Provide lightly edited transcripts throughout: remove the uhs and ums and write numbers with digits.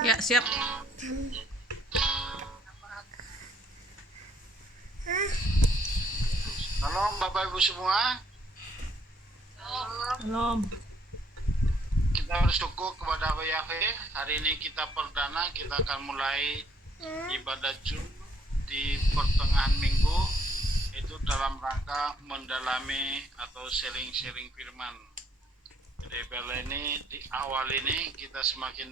Ya, siap. Halo Bapak Ibu semua, Belum. kita bersyukur kepada Allah Yahweh. Hari ini kita perdana, kita akan mulai ibadah Jum di pertengahan minggu, itu dalam rangka mendalami atau sharing-sharing firman. Jadi bela ini di awal ini kita semakin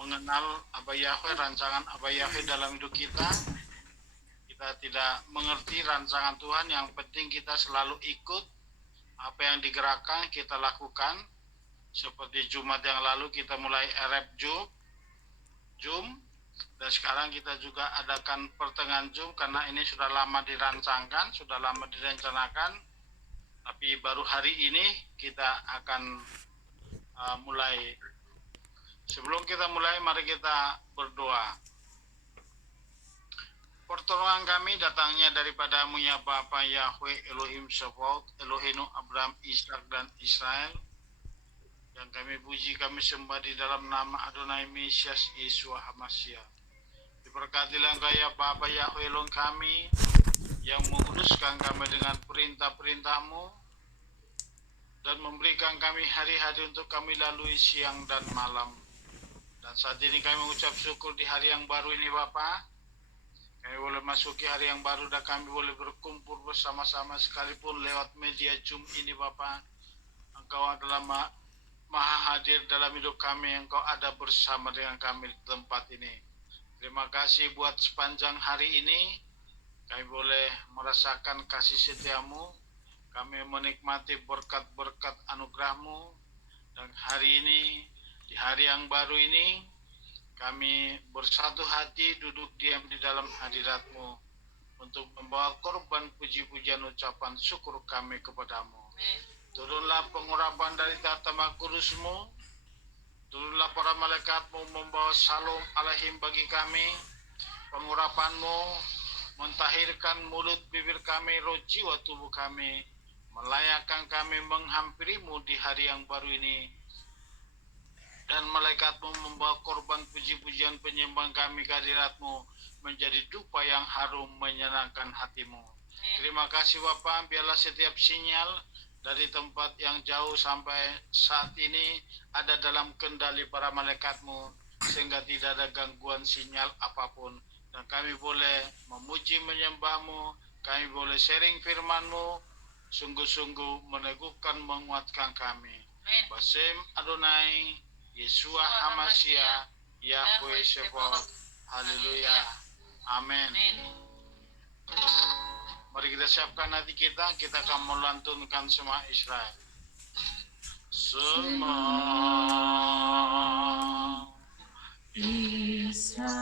mengenal Abah Yahweh, rancangan Abah Yahweh dalam hidup kita. Kita tidak mengerti rancangan Tuhan, yang penting kita selalu ikut apa yang digerakkan, kita lakukan. Seperti Jumat yang lalu kita mulai RF Jum, dan sekarang kita juga adakan pertengahan Jum karena ini sudah lama dirancangkan, sudah lama direncanakan, tapi baru hari ini kita akan mulai. Sebelum kita mulai, mari kita berdoa. Pertolongan kami datangnya daripada-Mu ya Bapa Yahweh Elohim Sabaoth, Elohenu Abraham, Ishak dan Israel, yang kami puji, kami sembah di dalam nama Adonai Mesias Yeshua HaMashiach. Diberkatilah Engkau ya Bapa Yahweh Elohim kami, yang menguduskan kami dengan perintah-perintah-Mu dan memberikan kami hari-hari untuk kami lalui siang dan malam. Dan saat ini kami mengucap syukur di hari yang baru ini Bapa. Kami boleh masuki hari yang baru dan kami boleh berkumpul bersama-sama sekalipun lewat media Zoom ini Bapa. Engkau adalah maha hadir dalam hidup kami, Engkau ada bersama dengan kami di tempat ini. Terima kasih buat sepanjang hari ini, kami boleh merasakan kasih setia-Mu, kami menikmati berkat-berkat anugerah-Mu, dan hari ini, di hari yang baru ini, kami bersatu hati duduk diam di dalam hadirat-Mu untuk membawa korban puji-pujian ucapan syukur kami kepada-Mu. Turunlah pengurapan dari tahta kudus-Mu, turunlah para malaikat-Mu membawa salam alaihim bagi kami. Pengurapan-Mu mentahirkan mulut bibir kami, roh jiwa tubuh kami, melayakkan kami menghampiri-Mu di hari yang baru ini. Dan malaikat-Mu membawa korban puji-pujian penyembahan kami ke hadirat-Mu menjadi dupa yang harum menyenangkan hati-Mu. Terima kasih Bapa, biarlah setiap sinyal dari tempat yang jauh sampai saat ini ada dalam kendali para malaikat-Mu, sehingga tidak ada gangguan sinyal apapun. Dan kami boleh memuji menyembah-Mu, kami boleh sharing firman-Mu, sungguh-sungguh meneguhkan, menguatkan kami. Basem Adonai Yeshua HaMashiach, Yahweh Sabaoth. Haleluya. Amin. Mari kita siapkan hati kita, kita akan melantunkan Shema Israel. Shema Israel,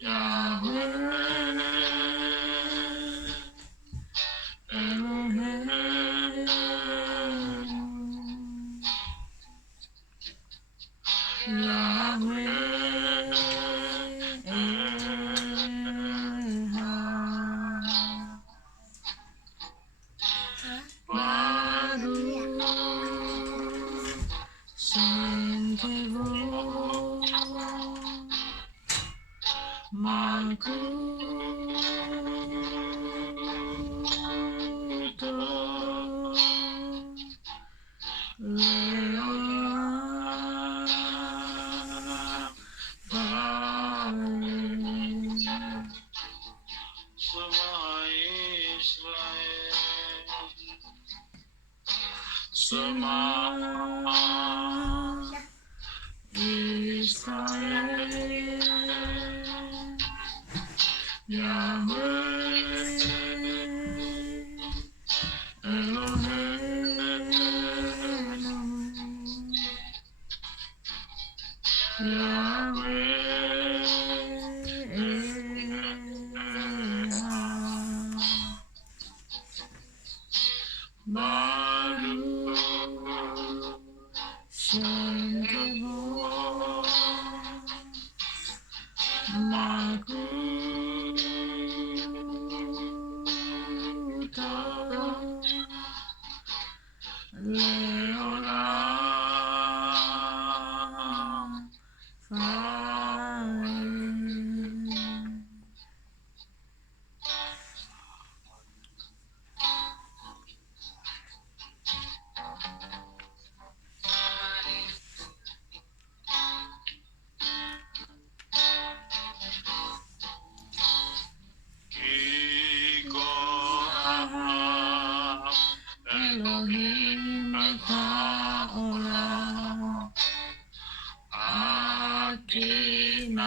Yahweh Elohim, Yahweh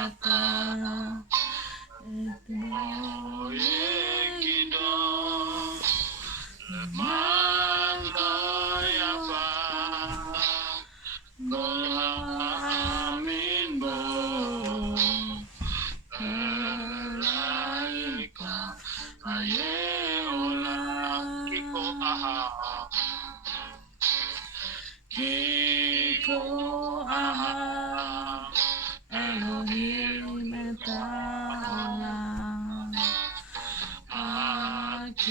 kata Yekido Mando Yapa Amin Bo Raika Aye Ola Kiko Aha Kiko aha Elohim eta olam Akinata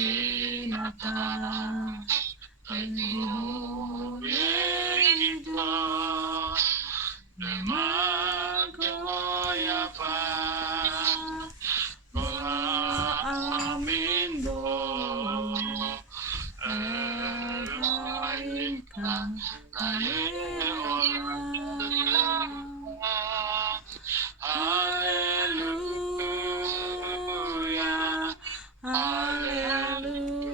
Elohim Yekido Mago Yapa Amin Bo Elohim Aye Hallelujah, Hallelujah,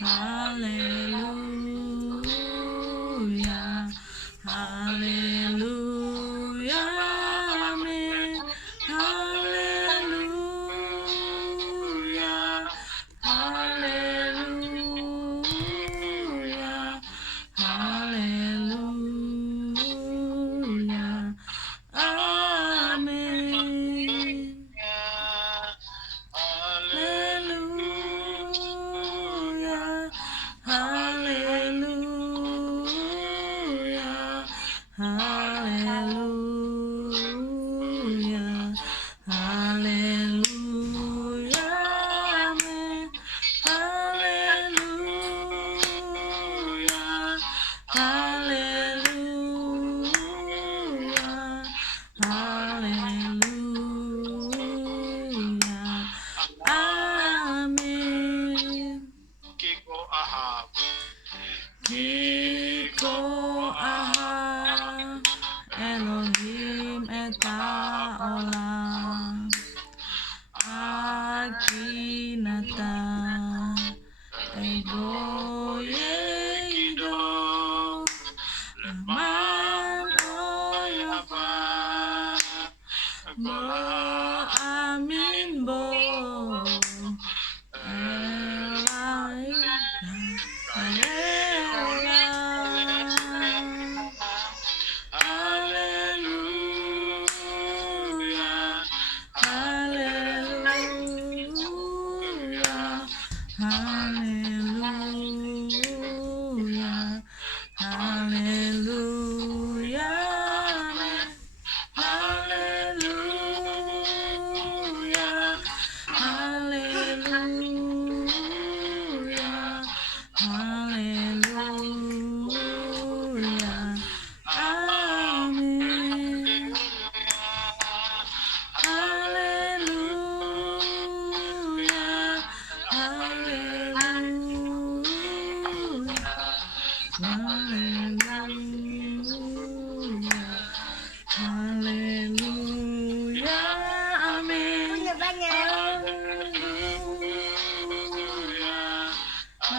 hallelujah, hallelujah, amen. Hallelujah, hallelujah, hallelujah, amen. Hallelujah, hallelujah, hallelujah, hallelujah, amen. Hallelujah, hallelujah, hallelujah, amen. Kiko Ahab. Kiko aha Elohim eta olam Akinata Ego Yekido Man Oyapa Bo Amin Bo Hallelujah, Hallelujah, hallelujah, hallelujah, hallelujah, hallelujah, hallelujah, amen. Hallelujah, hallelujah, hallelujah, hallelujah, amen. Hallelujah, hallelujah, amen.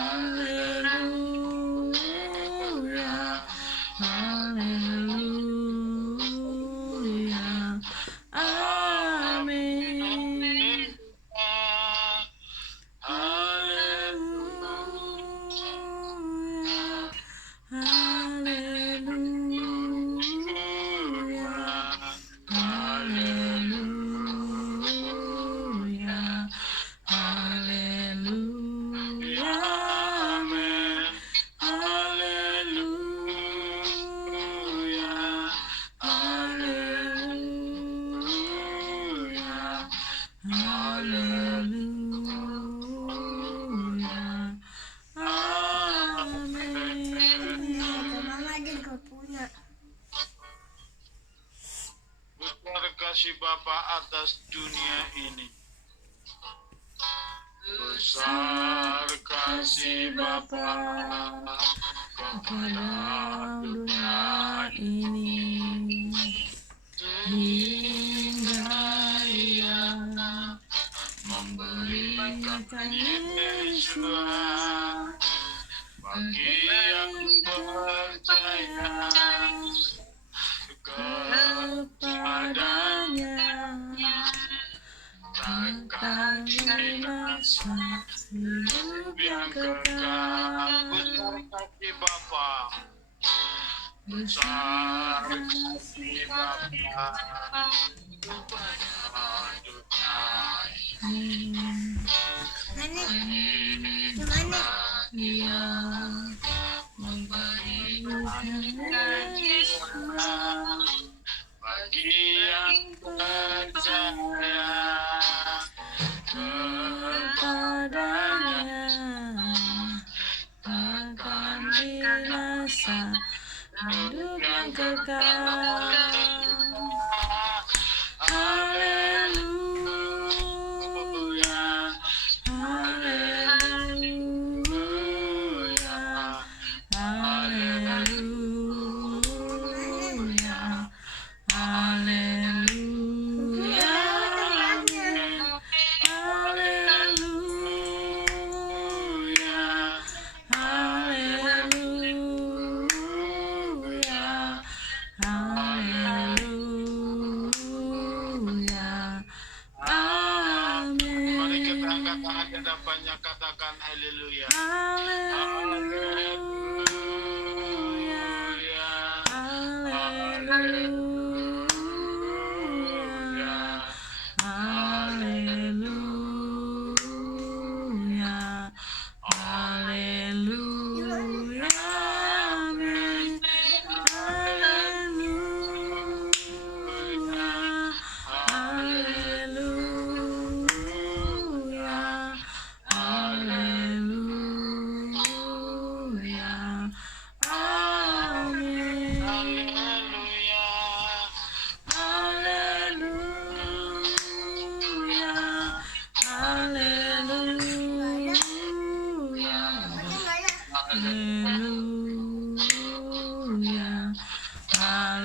Hallelujah. Amin. Besar kasih Bapa atas dunia ini. Besar kasih Bapa kepada dunia ini hingga Ia memberikan Yesus bagi yang percaya. kekal. Besar kasih Bapa, Besar besar kasih Bapa kepada dunia ini. Dia memberikan Yesus bagi yang percaya kepadanya akan binasa hidup yang kekal. Haleluya, haleluya, haleluya, haleluya, haleluya, haleluya, haleluya, amin. Mari kita angkat tangan di hadapannya, katakan haleluya. Haleluya, haleluya, haleluya, haleluya, amin. Haleluya, haleluya, amin. Haleluya. Haleluya, haleluya, haleluya,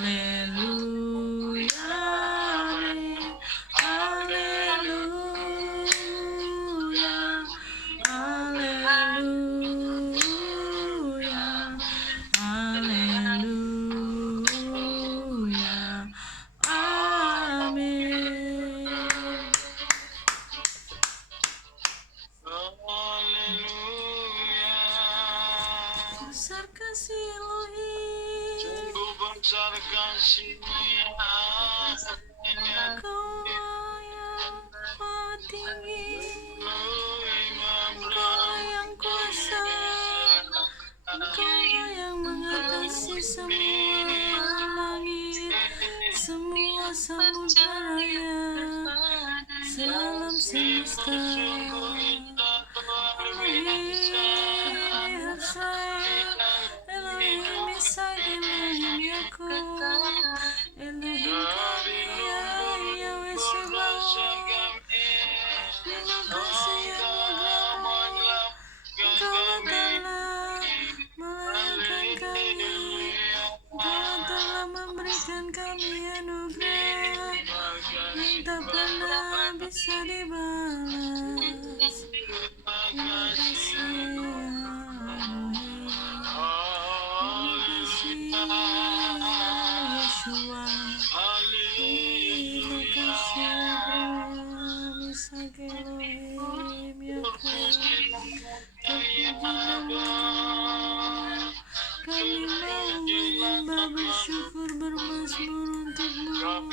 haleluya, amin. Haleluya, haleluya, haleluya, amin. Haleluya. Besar kasih Elohim, Sungguh besar kasih-Mu ya Allah. Kau yang maha tinggi, Imam Kau yang kuasa, Kau yang mengatasi semua langit, semua samudera ya, alam semesta. Elohim Ishak, Elohim Yakub, Elohim kami ya Yahweh Sebaot. Terima kasih yang menggelar, Engkau telah melayangkan kami, Engkau telah memberikan kami anugerah yang tak pernah bisa dibalas. Terima kasih ya Elohim, terima kasih ya Yeshua, terima kasih Abraham, Ishak, Elohim Yakub. Kami mau menyembah, bersyukur, bermazmur untuk-Mu.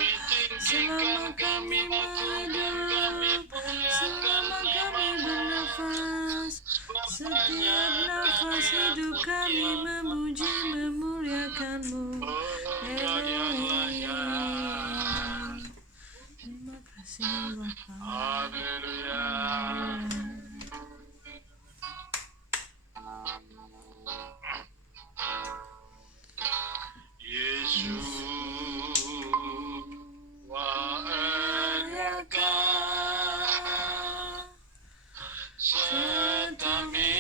Selama kami hidup, selama kami bernafas, setiap nafas hidup kami memuji, memuliakan-Mu, Elohim. Terima kasih Bapa. Haleluya. Yesus wa'alakan setami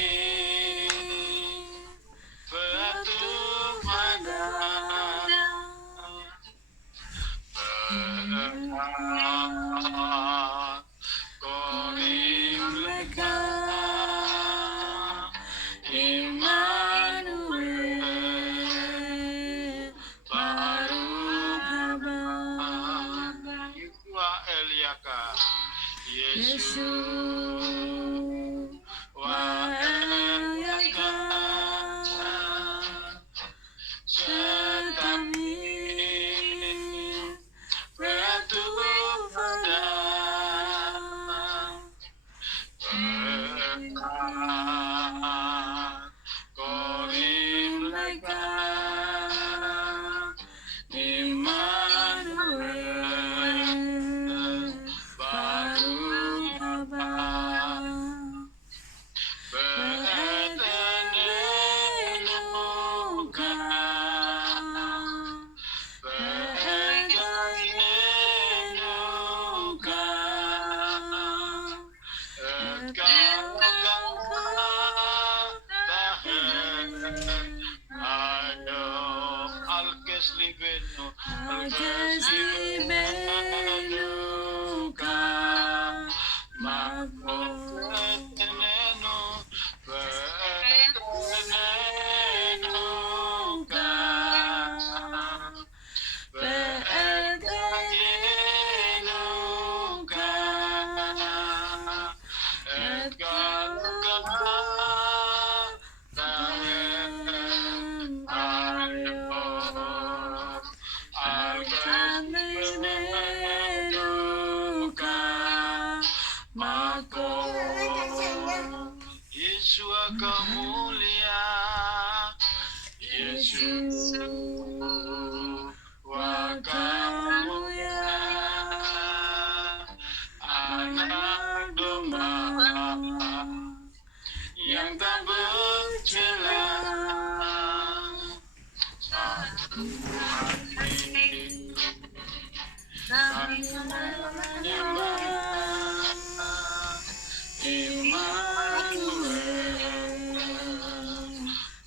batu pada berkat kau kasih beno, Kasih benuka mako mako teneno, teneno ka, teneno ka, et kaluka tahen ayo, Kasih benuka mako Yesus Engkau mulia, Yesus Engkau mulia, Anak domba yang tak bercela, satu hati kami menyembah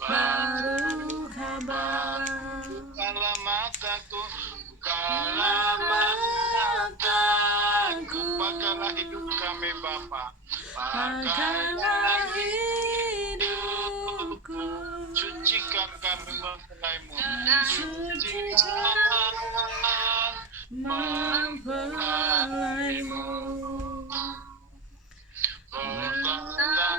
Baru kabar Bukalah mataku, bukalah mataku, pakailah hidup kami Bapa, pakailah hidupku, sucikan kami mempelaimu, sucikan mempelaimu. Bertanda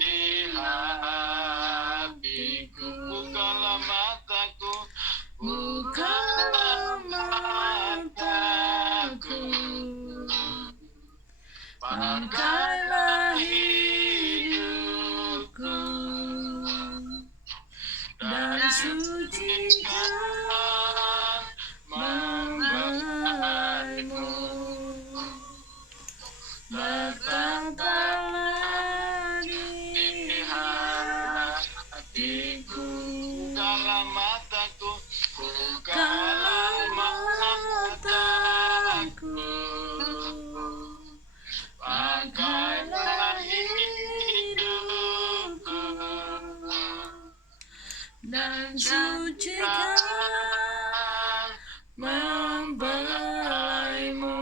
di hatiku, bukalah mataku, bukalah mataku, pakailah hidupku dan sucikan mempelaimu. Bertatalah Di hatiku, bukalah mataku, bukalah mataku, pakailah hidupku dan sucikan mempelaimu.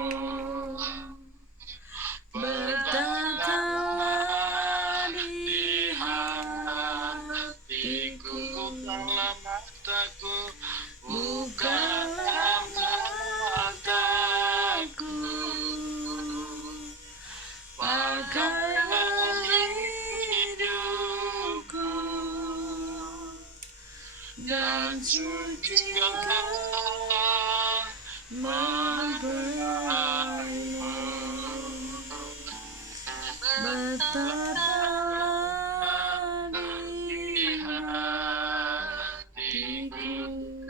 Bertatalah di hatiku, bukalah mataku, bukalah mataku, pakailah hidupku dan sucikan mempelaimu. Bertatalah di hatiku,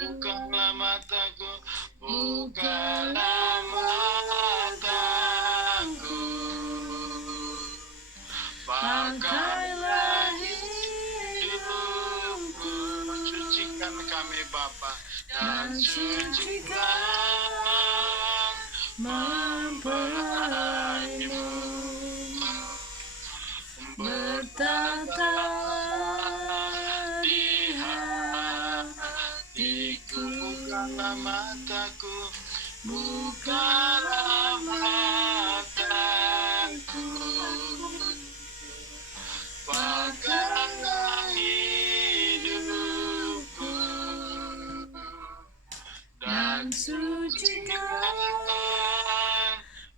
bukalah mataku, bukalah mataku, pakailah hidupku, sucikan kami Bapa, dan sucikan mempelaimu. bertatalah di hatiku, bukalah mataku, bukalah mataku, pakailah hidupku dan sucikan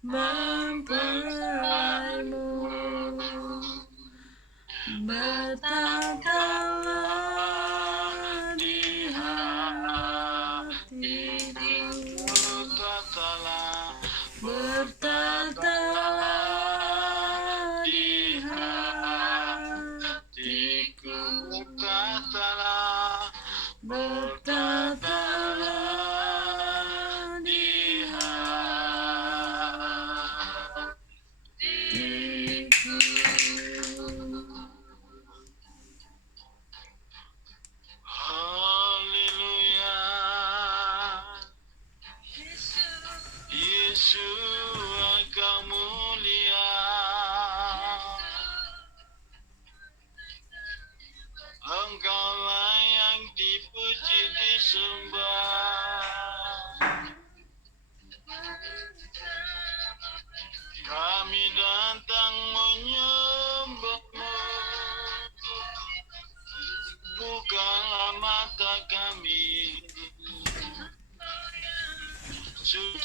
mempelaimu. bertatalah di di hatiku, bertatalah di hatiku, bertatalah di hatiku.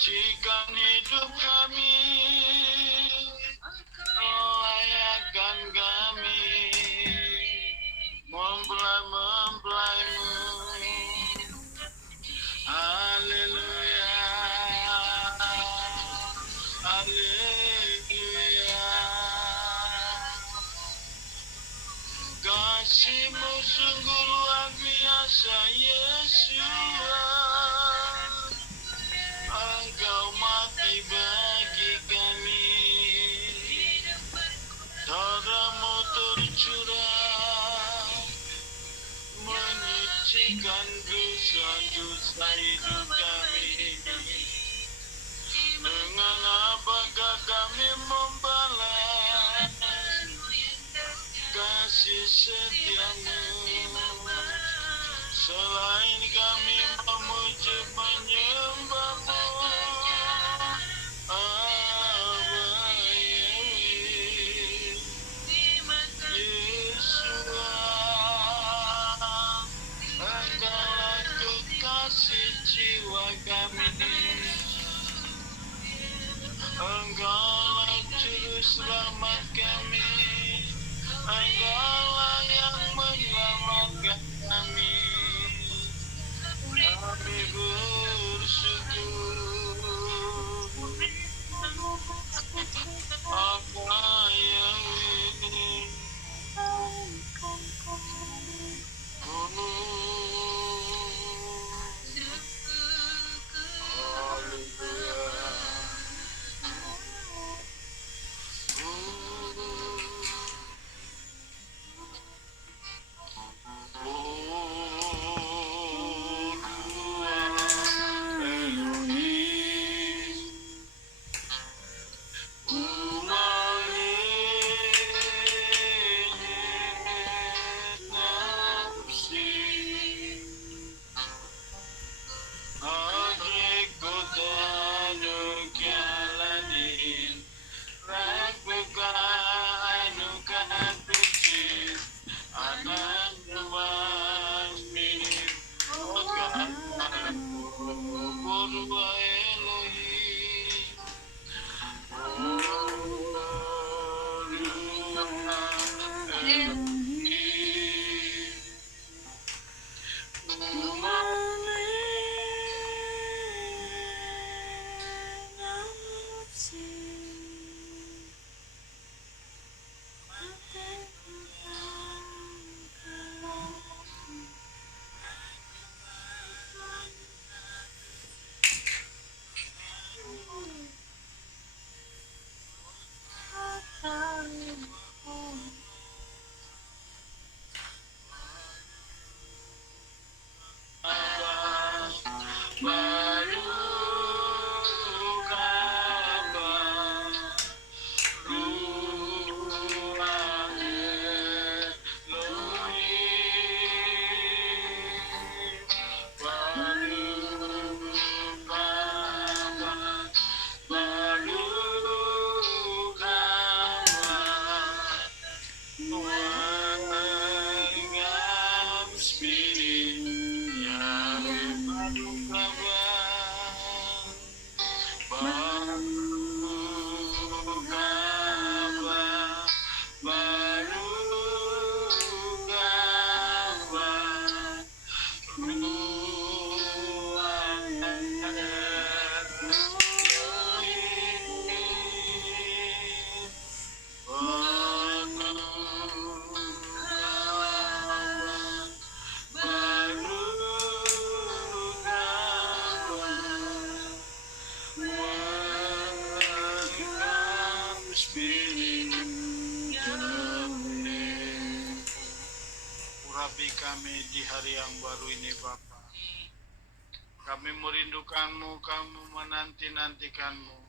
Sucikan hidup kami, layakkan kami mempelai-mempelaimu. Haleluya, haleluya. Kasih-Mu sungguh luar biasa, Yesus. Engkau mati bagi kami, darah-Mu tercurah, menyucikan dosa-dosa hidup kami. Dengan apakah kami membalas kasih setia-Mu, selain kami memuji menyembah-Mu? Engkaulah kekasih jiwa kami, Engkaulah juru selamat kami, Engkaulah yang menyelamatkan kami. Kami bersyukur apa yang Urapi kami di hari yang baru ini, Bapa. Kami merindukan-Mu, kami menanti-nantikan-Mu.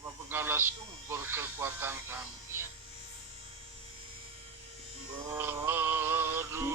Bapa, Engkaulah sumber kekuatan kami. Baru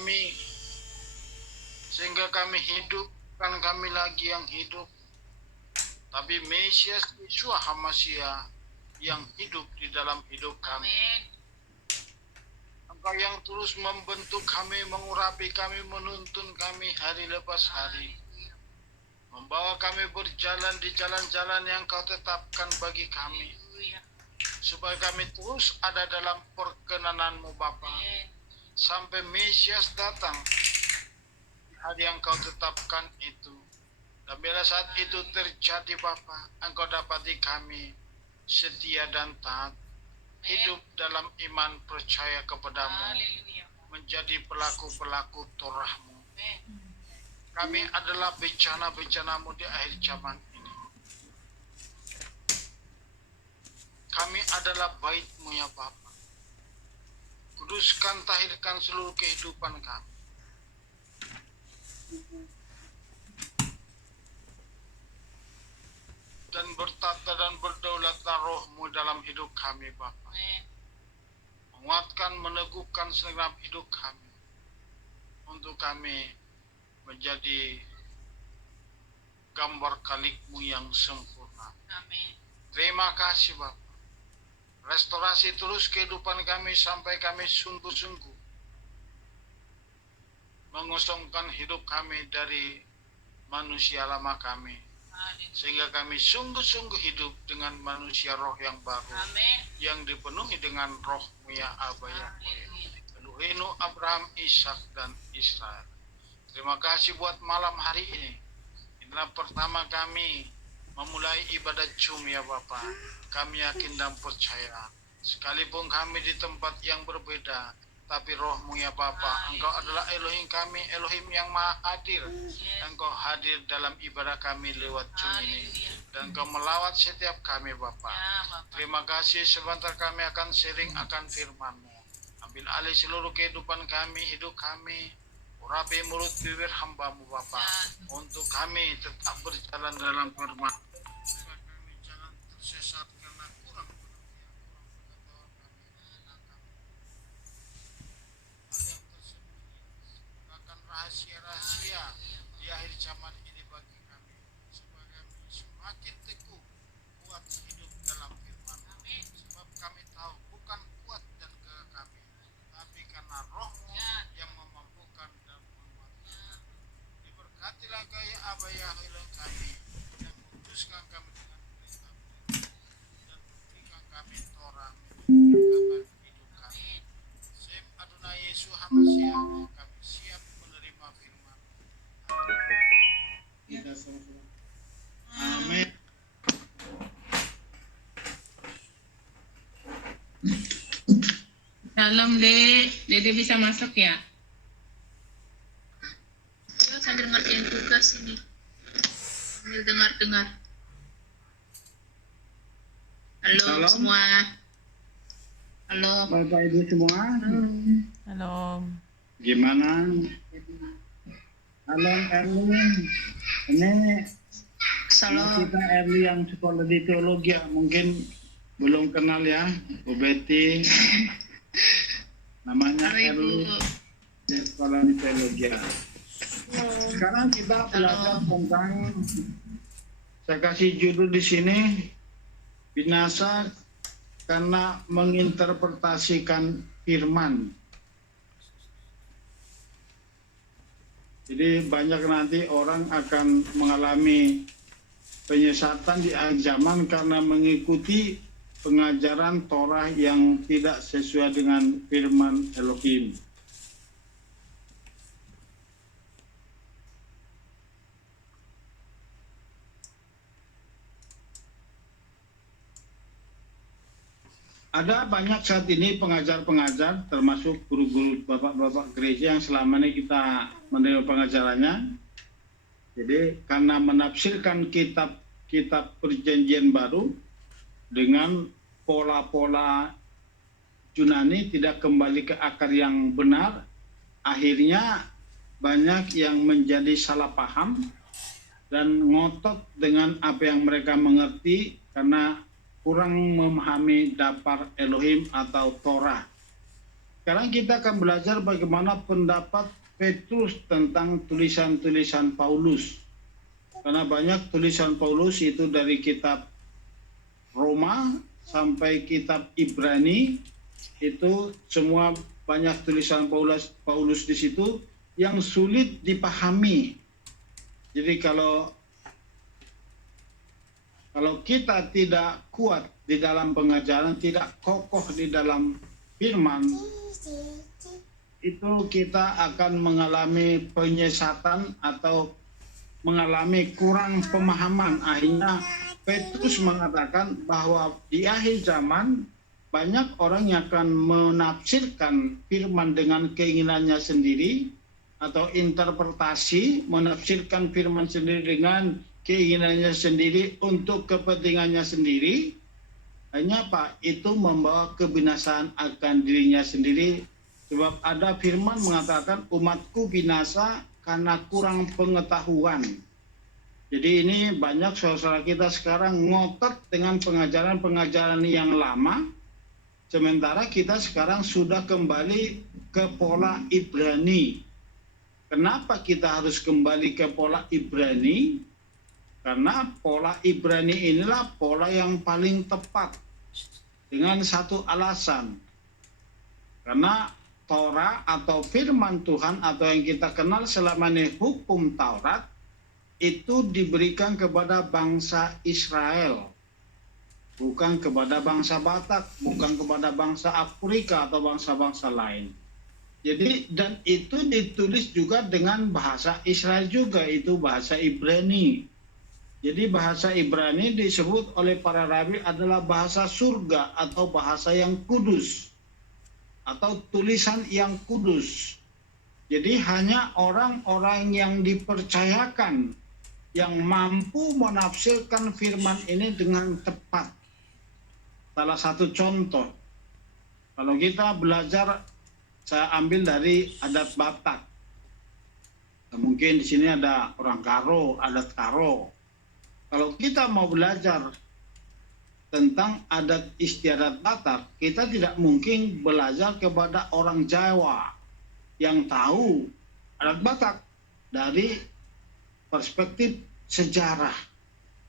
kami, sehingga kami hidup, bukan kami lagi yang hidup, tapi Mesias Yeshua HaMasyiah yang hidup di dalam hidup kami. Engkau yang terus membentuk kami, mengurapi kami, menuntun kami hari lepas hari, membawa kami berjalan di jalan-jalan yang Kau tetapkan bagi kami, supaya kami terus ada dalam perkenanan-Mu Bapa, sampai Mesias datang di hari yang Kau tetapkan itu. Dan bila saat itu terjadi Bapa, Engkau dapati kami setia dan taat, hidup dalam iman percaya kepadamu, menjadi pelaku-pelaku Torah-Mu. Kami adalah bencana-bencana-Mu di akhir zaman ini. Kami adalah bait-Mu ya Bapa. Kuduskan, tahirkan seluruh kehidupan kami. Dan bertata dan berdaulatlah Roh-Mu dalam hidup kami Bapa. Menguatkan, meneguhkan segenap hidup kami, untuk kami menjadi gambar kalik-Mu yang sempurna. Terima kasih Bapa. Restorasi terus kehidupan kami sampai kami sungguh-sungguh mengosongkan hidup kami dari manusia lama kami, sehingga kami sungguh-sungguh hidup dengan manusia roh yang baru, yang dipenuhi dengan Roh-Mu ya Aba Yahweh, Elohenu Abraham, Ishak dan Israel. Terima kasih buat malam hari ini. Inilah pertama kami memulai ibadat Jum ya Bapa. Kami yakin dan percaya, sekalipun kami di tempat yang berbeda, tapi Roh-Mu ya Bapa, Engkau adalah Elohim kami, Elohim yang maha hadir. Engkau hadir dalam ibadah kami lewat Jum ini, dan Engkau melawat setiap kami Bapa. Terima kasih. Sebentar kami akan sharing akan firman-Mu. Ambil alih seluruh kehidupan kami, hidup kami. Urapi mulut bibir hamba-Mu Bapa, untuk kami tetap berjalan dalam firman. Kami jangan tersesat karena kurang pengetahuan kami, hal yang tersembunyi, bahkan rahasia-rahasia di akhir zaman ini bagi kami, supaya kami semakin teguh, kuat hidup dalam firman. Sebab kami tahu bukan kuat dan gagah kami, tapi karena Roh-Mu yang memampukan dan menguatkan. Diberkatilah gaya Aba Yahweh kami, yang memutuskan kami dengan perintah-perintah, dan berikan kami Torah menjadi hidup kami. Sem Adonai Yesus HaMasyiah, kami siap menerima firman. Kita sama-sama. Amin. Salam Dek, Dede bisa masuk ya? Ya, sambil ngerjain tugas ini. Sambil dengar-dengar. Halo Salam. semua. Halo. Bapak Ibu semua, Halo. gimana? Halo Erwin, ini Salam. kita Erwin yang sekolah di teologi, mungkin belum kenal ya, Bu Betty. Namanya Halo Ibu. Erwin, dia sekolah di teologi. Sekarang kita belajar tentang, saya kasih judul di sini, binasa karena menginterpretasikan firman. Jadi banyak nanti orang akan mengalami penyesatan di akhir zaman karena mengikuti pengajaran Torah yang tidak sesuai dengan firman Elohim. Ada banyak saat ini pengajar-pengajar, termasuk guru-guru bapak-bapak gereja yang selama ini kita menerima pengajarannya. Jadi karena menafsirkan kitab perjanjian baru dengan pola-pola Yunani, tidak kembali ke akar yang benar, akhirnya banyak yang menjadi salah paham dan ngotot dengan apa yang mereka mengerti karena kurang memahami dapar Elohim atau Torah. Sekarang kita akan belajar bagaimana pendapat Petrus tentang tulisan-tulisan Paulus. Karena banyak tulisan Paulus itu dari kitab Roma sampai kitab Ibrani, itu semua banyak tulisan Paulus di situ yang sulit dipahami. Jadi kalau kita tidak kuat di dalam pengajaran, tidak kokoh di dalam firman, itu kita akan mengalami penyesatan atau mengalami kurang pemahaman. Akhirnya Petrus mengatakan bahwa di akhir zaman banyak orang yang akan menafsirkan firman dengan keinginannya sendiri atau interpretasi, menafsirkan firman sendiri dengan keinginannya sendiri untuk kepentingannya sendiri. Hanya Pak, itu membawa kebinasaan akan dirinya sendiri. Sebab ada firman mengatakan umatku binasa karena kurang pengetahuan. Jadi ini banyak saudara kita sekarang ngotot dengan pengajaran-pengajaran yang lama. Sementara kita sekarang sudah kembali ke pola Ibrani. Kenapa kita harus kembali ke pola Ibrani? Karena pola Ibrani inilah pola yang paling tepat. Dengan satu alasan. Karena Torah atau firman Tuhan atau yang kita kenal selama ini hukum Taurat itu diberikan kepada bangsa Israel. Bukan kepada bangsa Batak, bukan kepada bangsa Afrika atau bangsa-bangsa lain. Jadi dan itu ditulis juga dengan bahasa Israel juga, itu bahasa Ibrani. Jadi bahasa Ibrani disebut oleh para rabi adalah bahasa surga atau bahasa yang kudus atau tulisan yang kudus. Jadi hanya orang-orang yang dipercayakan yang mampu menafsirkan firman ini dengan tepat. Salah satu contoh, kalau kita belajar, saya ambil dari adat Batak. Mungkin di sini ada orang Karo, adat Karo. Kalau kita mau belajar tentang adat istiadat Batak, kita tidak mungkin belajar kepada orang Jawa yang tahu adat Batak dari perspektif sejarah.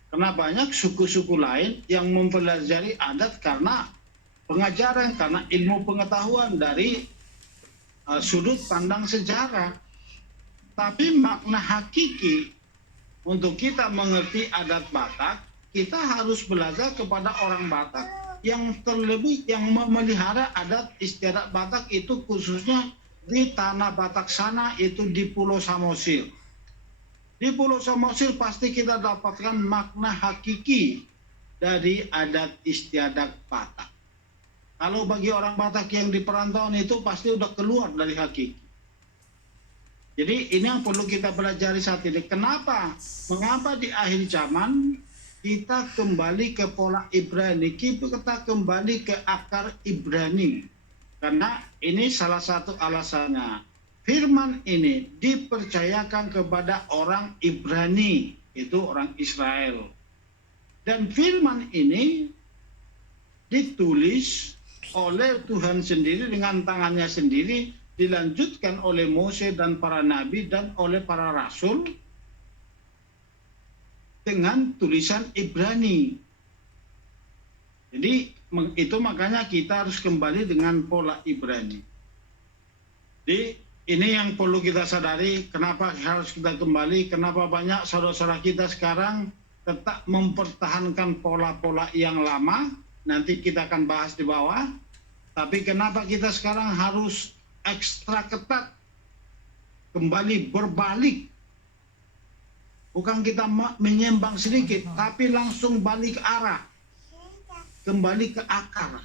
Karena banyak suku-suku lain yang mempelajari adat karena pengajaran, karena ilmu pengetahuan dari sudut pandang sejarah. Tapi makna hakiki untuk kita mengerti adat Batak, kita harus belajar kepada orang Batak yang terlebih yang memelihara adat istiadat Batak itu khususnya di tanah Batak sana, itu di Pulau Samosir. Di Pulau Samosir pasti kita dapatkan makna hakiki dari adat istiadat Batak. Kalau bagi orang Batak yang di perantauan itu pasti udah keluar dari hakiki. Jadi ini yang perlu kita pelajari saat ini. Kenapa? Mengapa di akhir zaman kita kembali ke pola Ibrani, kita kembali ke akar Ibrani. Karena ini salah satu alasannya. Firman ini dipercayakan kepada orang Ibrani, itu orang Israel. Dan firman ini ditulis oleh Tuhan sendiri dengan tangannya sendiri, dilanjutkan oleh Mose dan para nabi dan oleh para rasul dengan tulisan Ibrani. Jadi itu makanya kita harus kembali dengan pola Ibrani. Jadi ini yang perlu kita sadari, kenapa harus kita kembali, kenapa banyak saudara-saudara kita sekarang tetap mempertahankan pola-pola yang lama, nanti kita akan bahas di bawah. Tapi kenapa kita sekarang harus ekstra ketat, kembali berbalik. Bukan kita menyembang sedikit, tapi langsung balik arah. Kembali ke akar.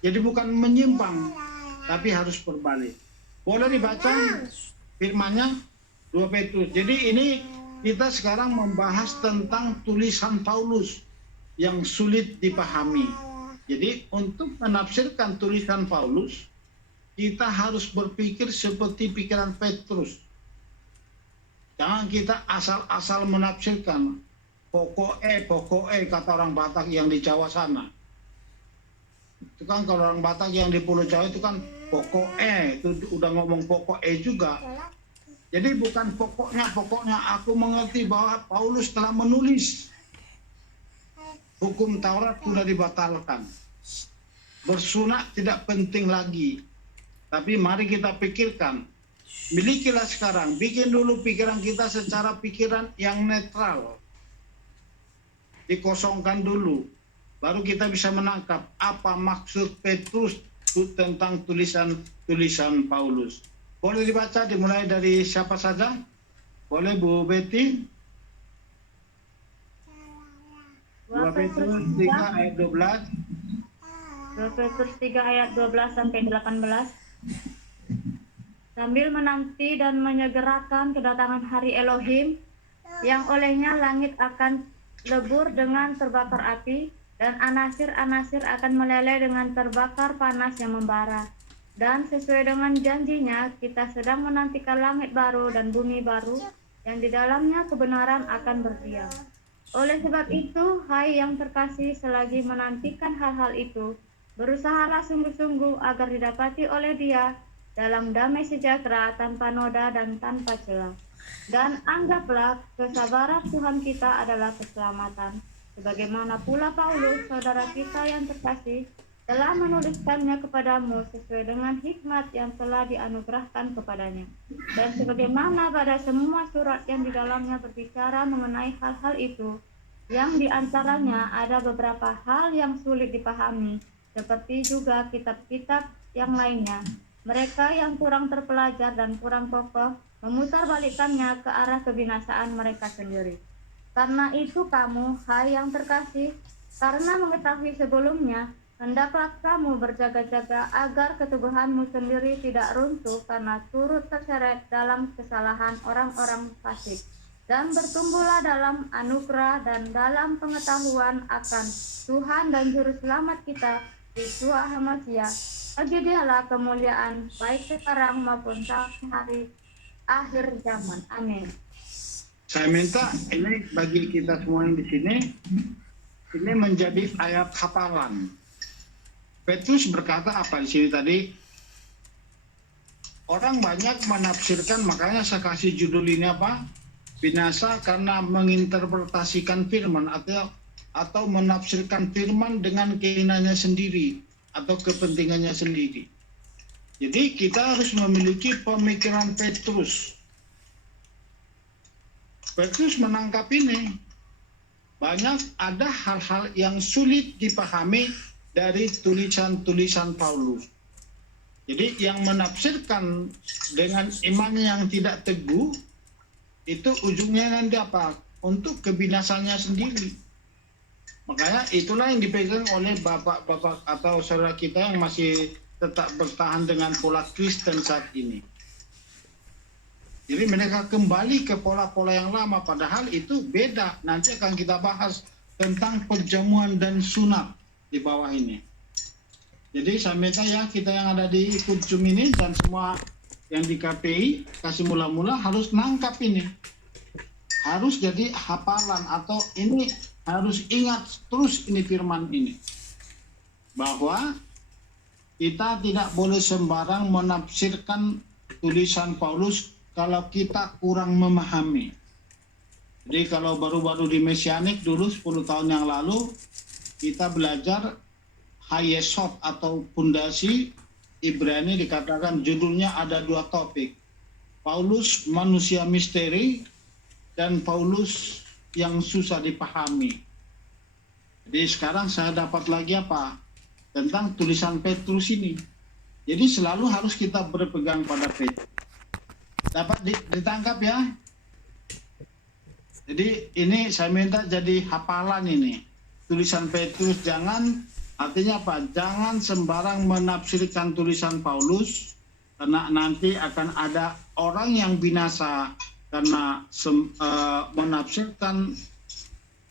Jadi bukan menyimpang, tapi harus berbalik. Boleh dibaca firman-Nya 2 Petrus. Jadi ini kita sekarang membahas tentang tulisan Paulus yang sulit dipahami. Jadi untuk menafsirkan tulisan Paulus, kita harus berpikir seperti pikiran Petrus. Jangan kita asal-asal menafsirkan. Pokoknya kata orang Batak yang di Jawa sana. Itu kan kalau orang Batak yang di Pulau Jawa itu kan pokok E, itu udah ngomong pokok E juga. Jadi bukan pokoknya aku mengerti bahwa Paulus telah menulis hukum Taurat sudah dibatalkan. Bersunat tidak penting lagi. Tapi mari kita pikirkan, milikilah sekarang, bikin dulu pikiran kita secara pikiran yang netral. Dikosongkan dulu, baru kita bisa menangkap apa maksud Petrus tentang tulisan Paulus. Boleh dibaca, dimulai dari siapa saja? Boleh Bu Betty? 2 Petrus 3 ayat 12. 2 Petrus 3 ayat 12 sampai 18. Sambil menanti dan menyegerakan kedatangan hari Elohim, yang olehnya langit akan lebur dengan terbakar api, dan anasir-anasir akan meleleh dengan terbakar panas yang membara. Dan sesuai dengan janjinya, kita sedang menantikan langit baru dan bumi baru, yang di dalamnya kebenaran akan berdiam. Oleh sebab itu, hai yang terkasih, selagi menantikan hal-hal itu, berusahalah sungguh-sungguh agar didapati oleh Dia dalam damai sejahtera tanpa noda dan tanpa celah. Dan anggaplah kesabaran Tuhan kita adalah keselamatan. Sebagaimana pula Paulus, saudara kita yang terkasih, telah menuliskannya kepadamu sesuai dengan hikmat yang telah dianugerahkan kepadanya. Dan sebagaimana pada semua surat yang di dalamnya berbicara mengenai hal-hal itu, yang diantaranya ada beberapa hal yang sulit dipahami, seperti juga kitab-kitab yang lainnya. Mereka yang kurang terpelajar dan kurang kokoh memutarbalikkannya ke arah kebinasaan mereka sendiri. Karena itu kamu, hai yang terkasih, karena mengetahui sebelumnya, hendaklah kamu berjaga-jaga agar ketubuhanmu sendiri tidak runtuh karena turut terseret dalam kesalahan orang-orang fasik, dan bertumbuhlah dalam anugerah dan dalam pengetahuan akan Tuhan dan Juru Selamat kita, Yesus Hamasiah. Bagi Dialah kemuliaan baik sekarang maupun sampai hari akhir zaman. Amin. Saya minta ini bagi kita semua yang di sini, ini menjadi ayat hafalan. Petrus berkata apa di sini tadi? Orang banyak menafsirkan, makanya saya kasih judul ini apa? Binasa karena menginterpretasikan firman atau menafsirkan firman dengan keinginannya sendiri atau kepentingannya sendiri. Jadi kita harus memiliki pemikiran Petrus. Petrus menangkap ini. Banyak ada hal-hal yang sulit dipahami dari tulisan-tulisan Paulus. Jadi yang menafsirkan dengan iman yang tidak teguh, itu ujungnya nanti apa? Untuk kebinasannya sendiri. Makanya itulah yang dipegang oleh bapak-bapak atau saudara kita yang masih tetap bertahan dengan pola Kristen saat ini. Jadi mereka kembali ke pola-pola yang lama, padahal itu beda. Nanti akan kita bahas tentang perjamuan dan sunat di bawah ini. Jadi saya minta ya kita yang ada di Kudjum ini dan semua yang di KPI kasih mula-mula harus nangkap ini. Harus jadi hafalan atau ini harus ingat terus ini firman ini. Bahwa kita tidak boleh sembarang menafsirkan tulisan Paulus kalau kita kurang memahami. Jadi kalau baru-baru di Mesianik dulu 10 tahun yang lalu kita belajar Hayesod atau Pondasi Ibrani, dikatakan judulnya ada 2 topik. Paulus manusia misteri dan Paulus yang susah dipahami. Jadi sekarang saya dapat lagi apa? Tentang tulisan Petrus ini. Jadi selalu harus kita berpegang pada Petrus. Dapat ditangkap ya? Jadi ini saya minta jadi hafalan ini. Tulisan Petrus, jangan, artinya apa? Jangan sembarang menafsirkan tulisan Paulus, karena nanti akan ada orang yang binasa karena menafsirkan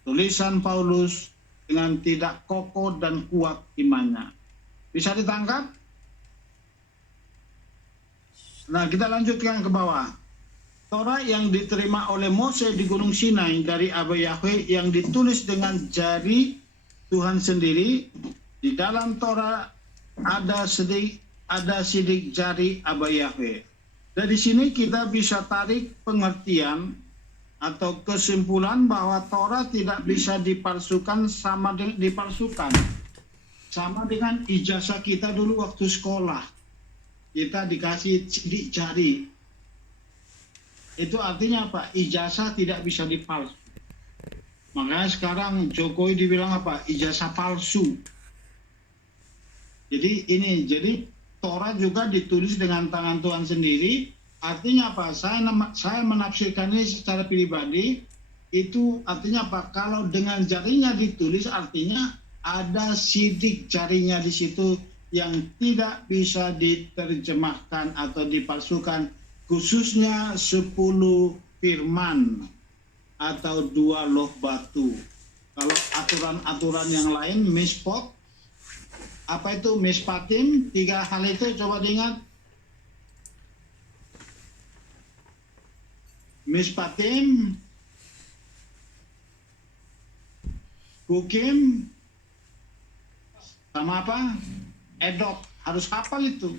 tulisan Paulus dengan tidak kokoh dan kuat imannya. Bisa ditangkap? Nah, kita lanjutkan ke bawah. Torah yang diterima oleh Mose di Gunung Sinai dari Abba Yahweh yang ditulis dengan jari Tuhan sendiri. Di dalam Torah ada sidik jari Aba Yahweh. Dari sini kita bisa tarik pengertian atau kesimpulan bahwa Taurat tidak bisa dipalsukan sama dengan ijazah kita dulu waktu sekolah. Kita dikasih sidik jari. Itu artinya apa? Ijazah tidak bisa dipalsu. Makanya sekarang Jokowi dibilang apa? Ijazah palsu. Jadi Taurat juga ditulis dengan tangan Tuhan sendiri. Artinya apa? Saya menafsirkannya secara pribadi. Itu artinya apa? Kalau dengan jarinya ditulis, artinya ada sidik jarinya di situ yang tidak bisa diterjemahkan atau dipalsukan. Khususnya 10 firman atau 2 loh batu. Kalau aturan-aturan yang lain, mispot, apa itu mispatim, 3 hal itu coba diingat. Mispatim, kukim, sama apa? Edot, harus hafal itu.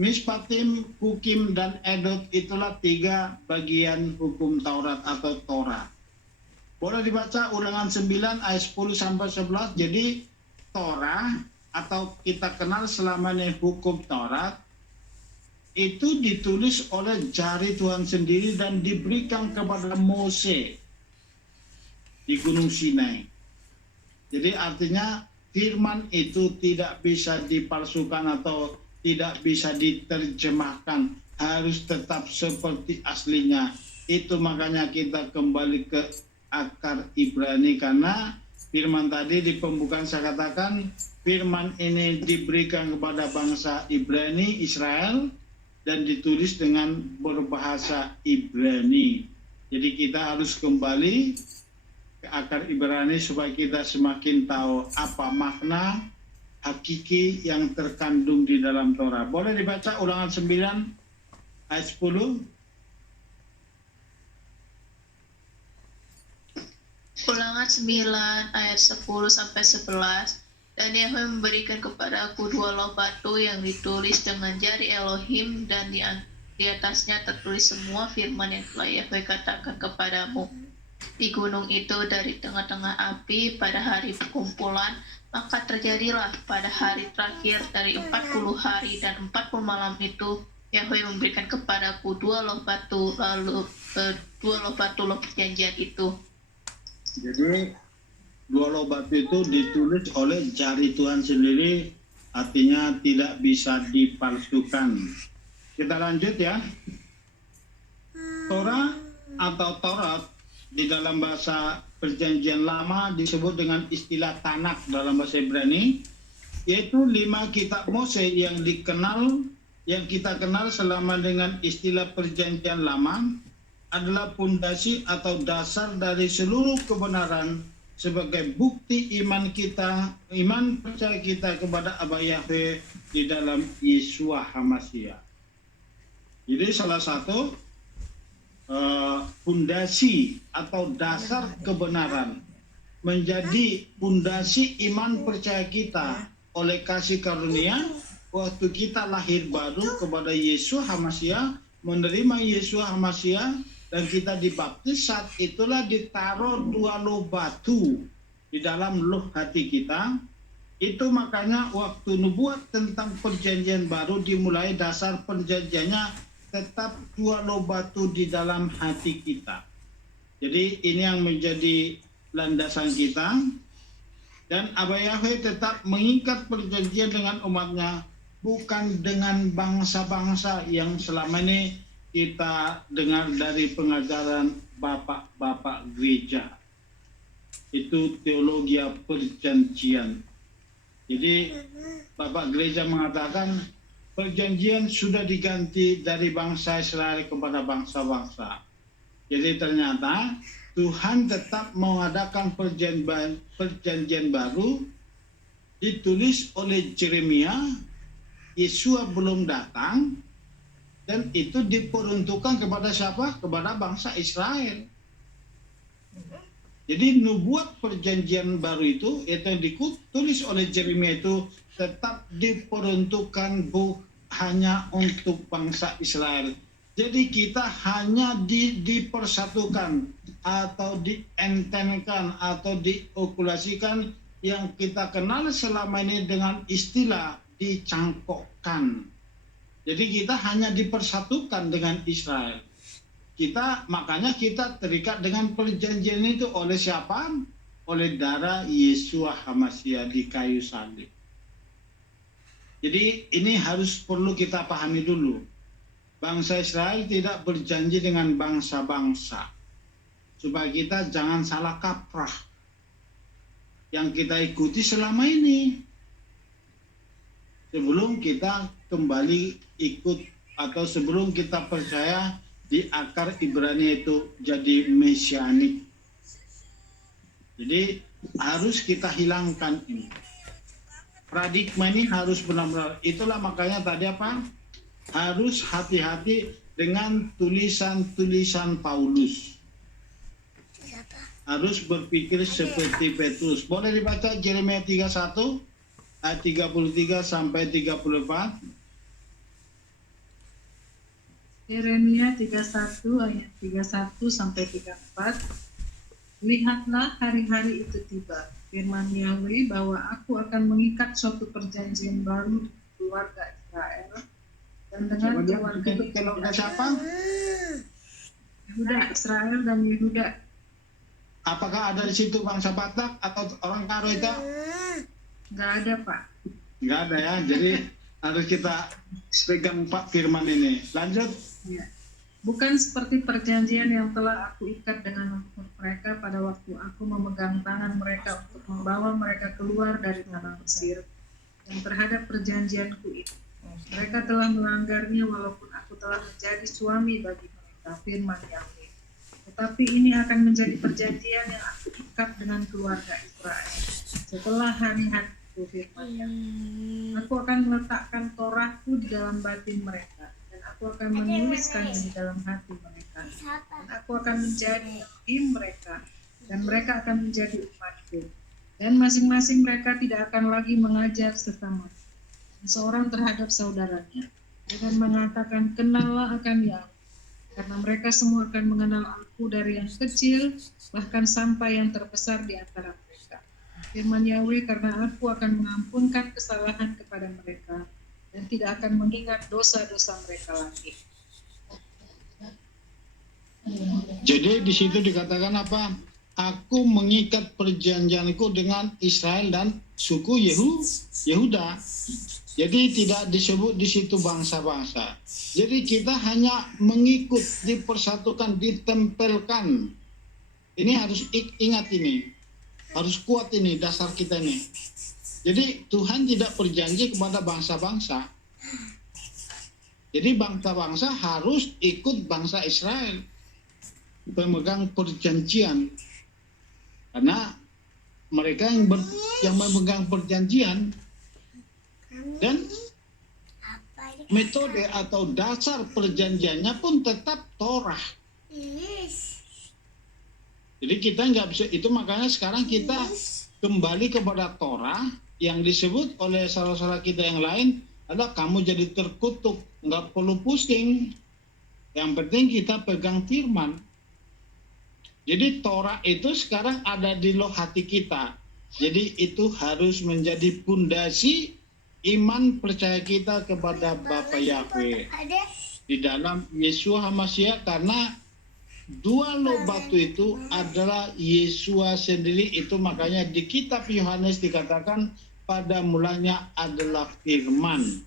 Mispatim, hukim, dan edot itulah 3 bagian hukum Taurat atau Torah. Boleh dibaca Ulangan 9 ayat 10 sampai 11. Jadi Torah atau kita kenal selama ini hukum Taurat itu ditulis oleh jari Tuhan sendiri dan diberikan kepada Mose di Gunung Sinai. Jadi artinya firman itu tidak bisa dipalsukan atau tidak bisa diterjemahkan, harus tetap seperti aslinya. Itu makanya kita kembali ke akar Ibrani, karena firman tadi di pembukaan saya katakan firman ini diberikan kepada bangsa Ibrani, Israel, dan ditulis dengan berbahasa Ibrani. Jadi kita harus kembali ke akar Ibrani supaya kita semakin tahu apa makna hakiki yang terkandung di dalam Torah. Boleh dibaca Ulangan 9 ayat 10. Ulangan 9 ayat 10 sampai 11. Dan Yahweh memberikan kepadaku 2 loh batu yang ditulis dengan jari Elohim, dan di atasnya tertulis semua firman yang telah Yahweh katakan kepadamu di gunung itu dari tengah-tengah api pada hari perkumpulan. Maka terjadilah pada hari terakhir dari 40 hari dan 40 malam itu, Yahweh memberikan kepadaku 2 loh batu, lalu 2 loh batu loh perjanjian itu. Jadi 2 loh batu itu ditulis oleh jari Tuhan sendiri, artinya tidak bisa dipalsukan. Kita lanjut ya. Torah atau Taurat di dalam bahasa Perjanjian Lama disebut dengan istilah Tanak dalam bahasa Ibrani, yaitu 5 kitab Mose yang kita kenal selama dengan istilah Perjanjian Lama adalah pondasi atau dasar dari seluruh kebenaran sebagai bukti iman percaya kita kepada Aba Yahweh di dalam Yeshua HaMashiach. Jadi salah satu pondasi atau dasar kebenaran menjadi pondasi iman percaya kita oleh kasih karunia waktu kita lahir baru kepada Yesus HaMashiach, menerima Yesus HaMashiach, dan kita dibaptis. Saat itulah ditaruh 2 loh batu di dalam loh hati kita. Itu makanya waktu nubuat tentang perjanjian baru dimulai, dasar perjanjiannya tetap 2 loh batu di dalam hati kita. Jadi ini yang menjadi landasan kita. Dan Aba Yahweh tetap mengikat perjanjian dengan umatnya, bukan dengan bangsa-bangsa yang selama ini kita dengar dari pengajaran bapak-bapak gereja. Itu teologi perjanjian. Jadi bapak gereja mengatakan perjanjian sudah diganti dari bangsa Israel kepada bangsa-bangsa. Jadi ternyata Tuhan tetap mengadakan perjanjian baru ditulis oleh Yeremia. Yesua belum datang, dan itu diperuntukkan kepada siapa? Kepada bangsa Israel. Jadi nubuat perjanjian baru itu yang ditulis oleh Yeremia itu tetap diperuntukkan hanya untuk bangsa Israel. Jadi kita hanya dipersatukan atau dientenkan atau diokulasikan yang kita kenal selama ini dengan istilah dicangkokkan. Jadi kita hanya dipersatukan dengan Israel. Makanya kita terikat dengan perjanjian itu oleh siapa? Oleh darah Yesua HaMashiach di kayu salib. Jadi ini perlu kita pahami dulu. Bangsa Israel tidak berjanji dengan bangsa-bangsa. Supaya kita jangan salah kaprah. Yang kita ikuti selama ini. Sebelum kita kembali ikut atau sebelum kita percaya di akar Ibrani itu jadi mesianik. Jadi harus kita hilangkan ini. Paradigma ini harus benar-benar. Itulah makanya tadi apa? Harus hati-hati dengan tulisan-tulisan Paulus. Harus berpikir seperti Petrus. Boleh dibaca Yeremia 31 ayat 33 sampai 34. Yeremia 31 ayat 31 sampai 34. Lihatlah hari-hari itu tiba, firman Yahweh, bahwa aku akan mengikat suatu perjanjian baru dengan keluarga Israel dan dengan keluarga siapa? Yehuda, Israel dan Yehuda. Apakah ada di situ bangsa Batak atau orang Karaita? Nggak ada, Pak. Nggak ada ya, jadi harus kita pegang Pak firman ini. Lanjut. Ya. Bukan seperti perjanjian yang telah aku ikat dengan mereka pada waktu aku memegang tangan mereka untuk membawa mereka keluar dari tanah Mesir, dan terhadap perjanjianku itu. Mereka telah melanggarnya walaupun aku telah menjadi suami bagi mereka, firman Yahweh. Tetapi ini akan menjadi perjanjian yang aku ikat dengan keluarga Israel. Setelah hari-hari itu, firman Yahweh, aku akan meletakkan Torahku di dalam batin mereka. Aku akan menuliskannya di dalam hati mereka, dan aku akan menjadi Elohim mereka, dan mereka akan menjadi umatku. Dan masing-masing mereka tidak akan lagi mengajar sesama seorang terhadap saudaranya, dengan mengatakan kenallah akan Yahweh, karena mereka semua akan mengenal aku dari yang kecil bahkan sampai yang terbesar di antara mereka. Firman Yahweh, karena aku akan mengampunkan kesalahan kepada mereka dan tidak akan mengingat dosa-dosa mereka lagi. Jadi di situ dikatakan apa? Aku mengikat perjanjianku dengan Israel dan suku Yehuda. Jadi tidak disebut di situ bangsa-bangsa. Jadi kita hanya mengikut, dipersatukan, ditempelkan. Ini harus ingat ini. Harus kuat ini dasar kita ini. Jadi Tuhan tidak berjanji kepada bangsa-bangsa. Jadi bangsa-bangsa harus ikut bangsa Israel, pemegang perjanjian. Karena mereka yang memegang perjanjian, dan metode atau dasar perjanjiannya pun tetap Torah. Jadi kita nggak bisa, itu makanya sekarang kita kembali kepada Torah. Yang disebut oleh saudara-saudara kita yang lain adalah kamu jadi terkutuk, nggak perlu pusing. Yang penting kita pegang firman. Jadi Torah itu sekarang ada di loh hati kita. Jadi itu harus menjadi pondasi iman percaya kita kepada Bapa Yahweh di dalam Yesua HaMashiach, karena dua loh batu itu adalah Yesua sendiri. Itu makanya di kitab Yohanes dikatakan pada mulanya adalah firman.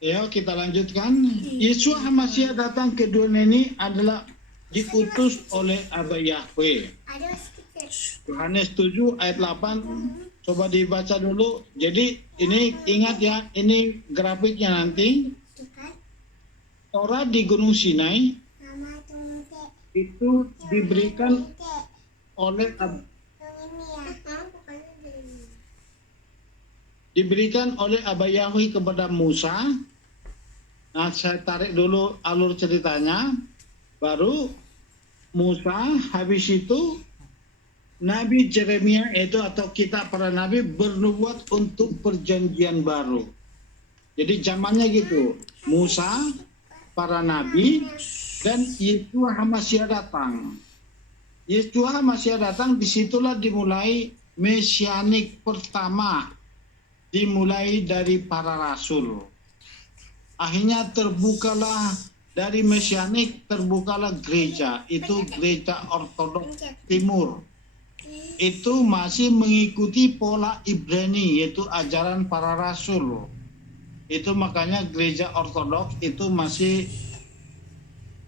Ya, kita lanjutkan. Yesua HaMashiach datang ke dunia ini adalah diutus oleh Abba Yahweh. Yohanes 7 ayat 8. Coba dibaca dulu. Jadi ini ingat ya, ini grafiknya nanti. Torah di Gunung Sinai itu diberikan oleh Abba Yahweh kepada Musa. Nah, saya tarik dulu alur ceritanya. Baru Musa, habis itu Nabi Yeremia itu atau kitab para nabi bernubuat untuk perjanjian baru. Jadi zamannya gitu, Musa, para nabi, dan Yeshua HaMashiach datang. Yeshua HaMashiach datang, disitulah dimulai mesianik pertama, dimulai dari para rasul. Akhirnya terbukalah dari mesianik, terbukalah gereja, itu gereja ortodoks timur. Itu masih mengikuti pola Ibrani, yaitu ajaran para rasul. Itu makanya gereja ortodoks itu masih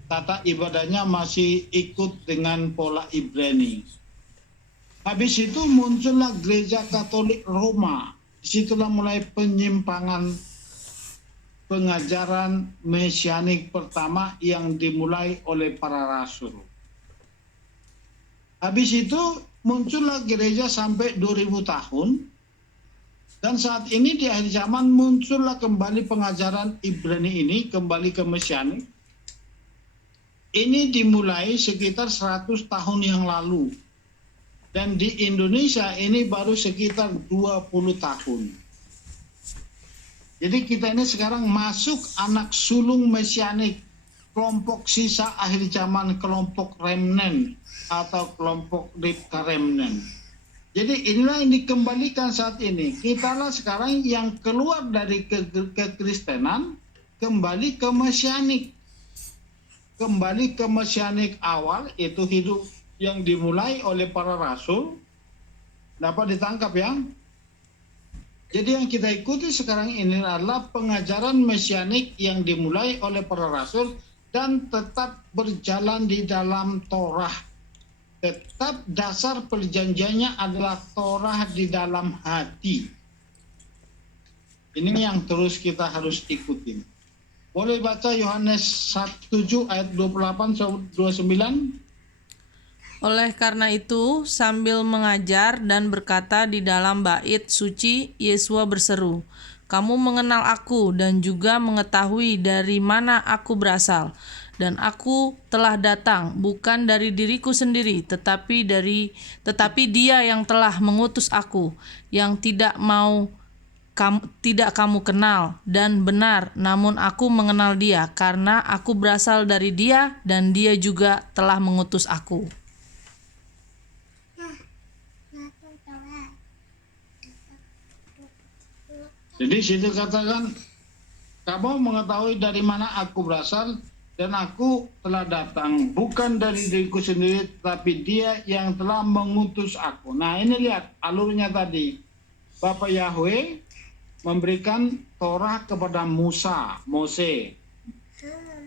tata ibadahnya masih ikut dengan pola Ibrani. Habis itu muncullah gereja Katolik Roma. Disitulah mulai penyimpangan pengajaran mesianik pertama yang dimulai oleh para rasul. Habis itu muncullah gereja sampai 2000 tahun. Dan saat ini di akhir zaman muncullah kembali pengajaran Ibrani ini, kembali ke mesianik. Ini dimulai sekitar 100 tahun yang lalu. Dan di Indonesia ini baru sekitar 20 tahun. Jadi kita ini sekarang masuk anak sulung mesianik, kelompok sisa akhir zaman, kelompok remnant atau kelompok Ribka remnant. Jadi inilah yang dikembalikan saat ini. Kitalah sekarang yang keluar dari kekristenan, kembali ke mesianik. Kembali ke mesianik awal, itu hidup yang dimulai oleh para rasul. Dapat ditangkap ya? Jadi yang kita ikuti sekarang ini adalah pengajaran mesianik yang dimulai oleh para rasul dan tetap berjalan di dalam Torah. Tetap dasar perjanjiannya adalah Torah di dalam hati. Ini yang terus kita harus ikutin. Boleh baca Yohanes 7 ayat 28-29? Oleh karena itu, sambil mengajar dan berkata di dalam bait suci, Yesua berseru, "Kamu mengenal aku dan juga mengetahui dari mana aku berasal. Dan aku telah datang bukan dari diriku sendiri, tetapi Dia yang telah mengutus aku, yang tidak kamu kenal. Dan benar, namun aku mengenal Dia, karena aku berasal dari Dia dan Dia juga telah mengutus aku." Jadi situ katakan, kamu mengetahui dari mana aku berasal, dan aku telah datang bukan dari diriku sendiri, tapi Dia yang telah mengutus aku. Nah ini lihat alurnya tadi. Bapak Yahweh memberikan Torah kepada Mose.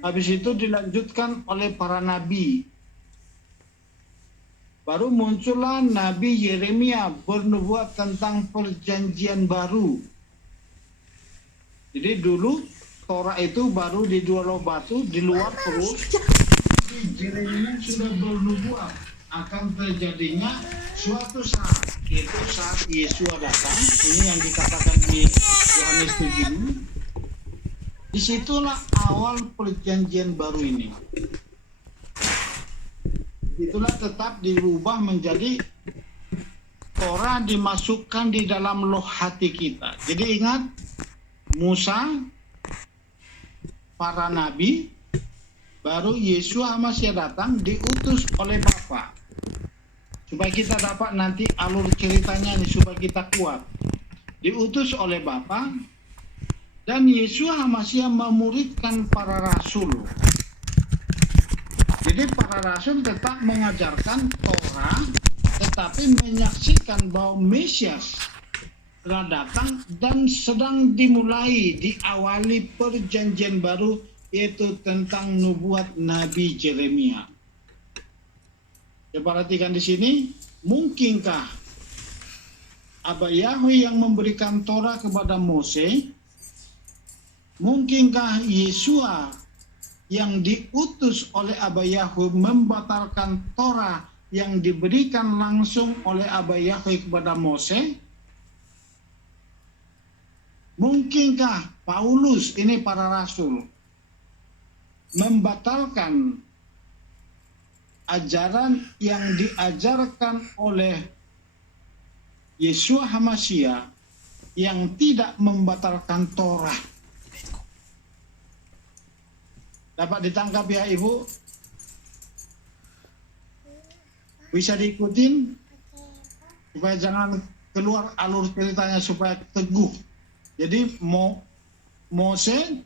Habis itu dilanjutkan oleh para nabi. Baru muncullah Nabi Yeremia bernubuat tentang perjanjian baru. Jadi dulu Torah itu baru di dua loh batu, di luar terus. Yeremia sudah bernubuat akan terjadinya suatu saat, yaitu saat Yesua datang. Ini yang dikatakan di Yohanes 7. Disitulah awal perjanjian baru ini. Itulah tetap dirubah menjadi Torah dimasukkan di dalam loh hati kita. Jadi ingat, Musa, para nabi, baru Yesua HaMashiach datang diutus oleh Bapa. Supaya kita dapat nanti alur ceritanya ini, supaya kita kuat. Diutus oleh Bapa, dan Yesua HaMashiach memuridkan para rasul. Jadi para rasul tetap mengajarkan Torah, tetapi menyaksikan bahwa Mesias telah datang dan sedang diawali perjanjian baru, yaitu tentang nubuat Nabi Yeremia. Ya, perhatikan di sini, mungkinkah Abba Yahweh yang memberikan Torah kepada Mose, mungkinkah Yesua yang diutus oleh Abba Yahweh membatalkan Torah yang diberikan langsung oleh Abba Yahweh kepada Mose? Mungkinkah Paulus, ini para rasul, membatalkan ajaran yang diajarkan oleh Yeshua HaMashiach yang tidak membatalkan Torah. Dapat ditangkap ya Ibu? Bisa diikutin supaya jangan keluar alur ceritanya, supaya teguh. Jadi Mose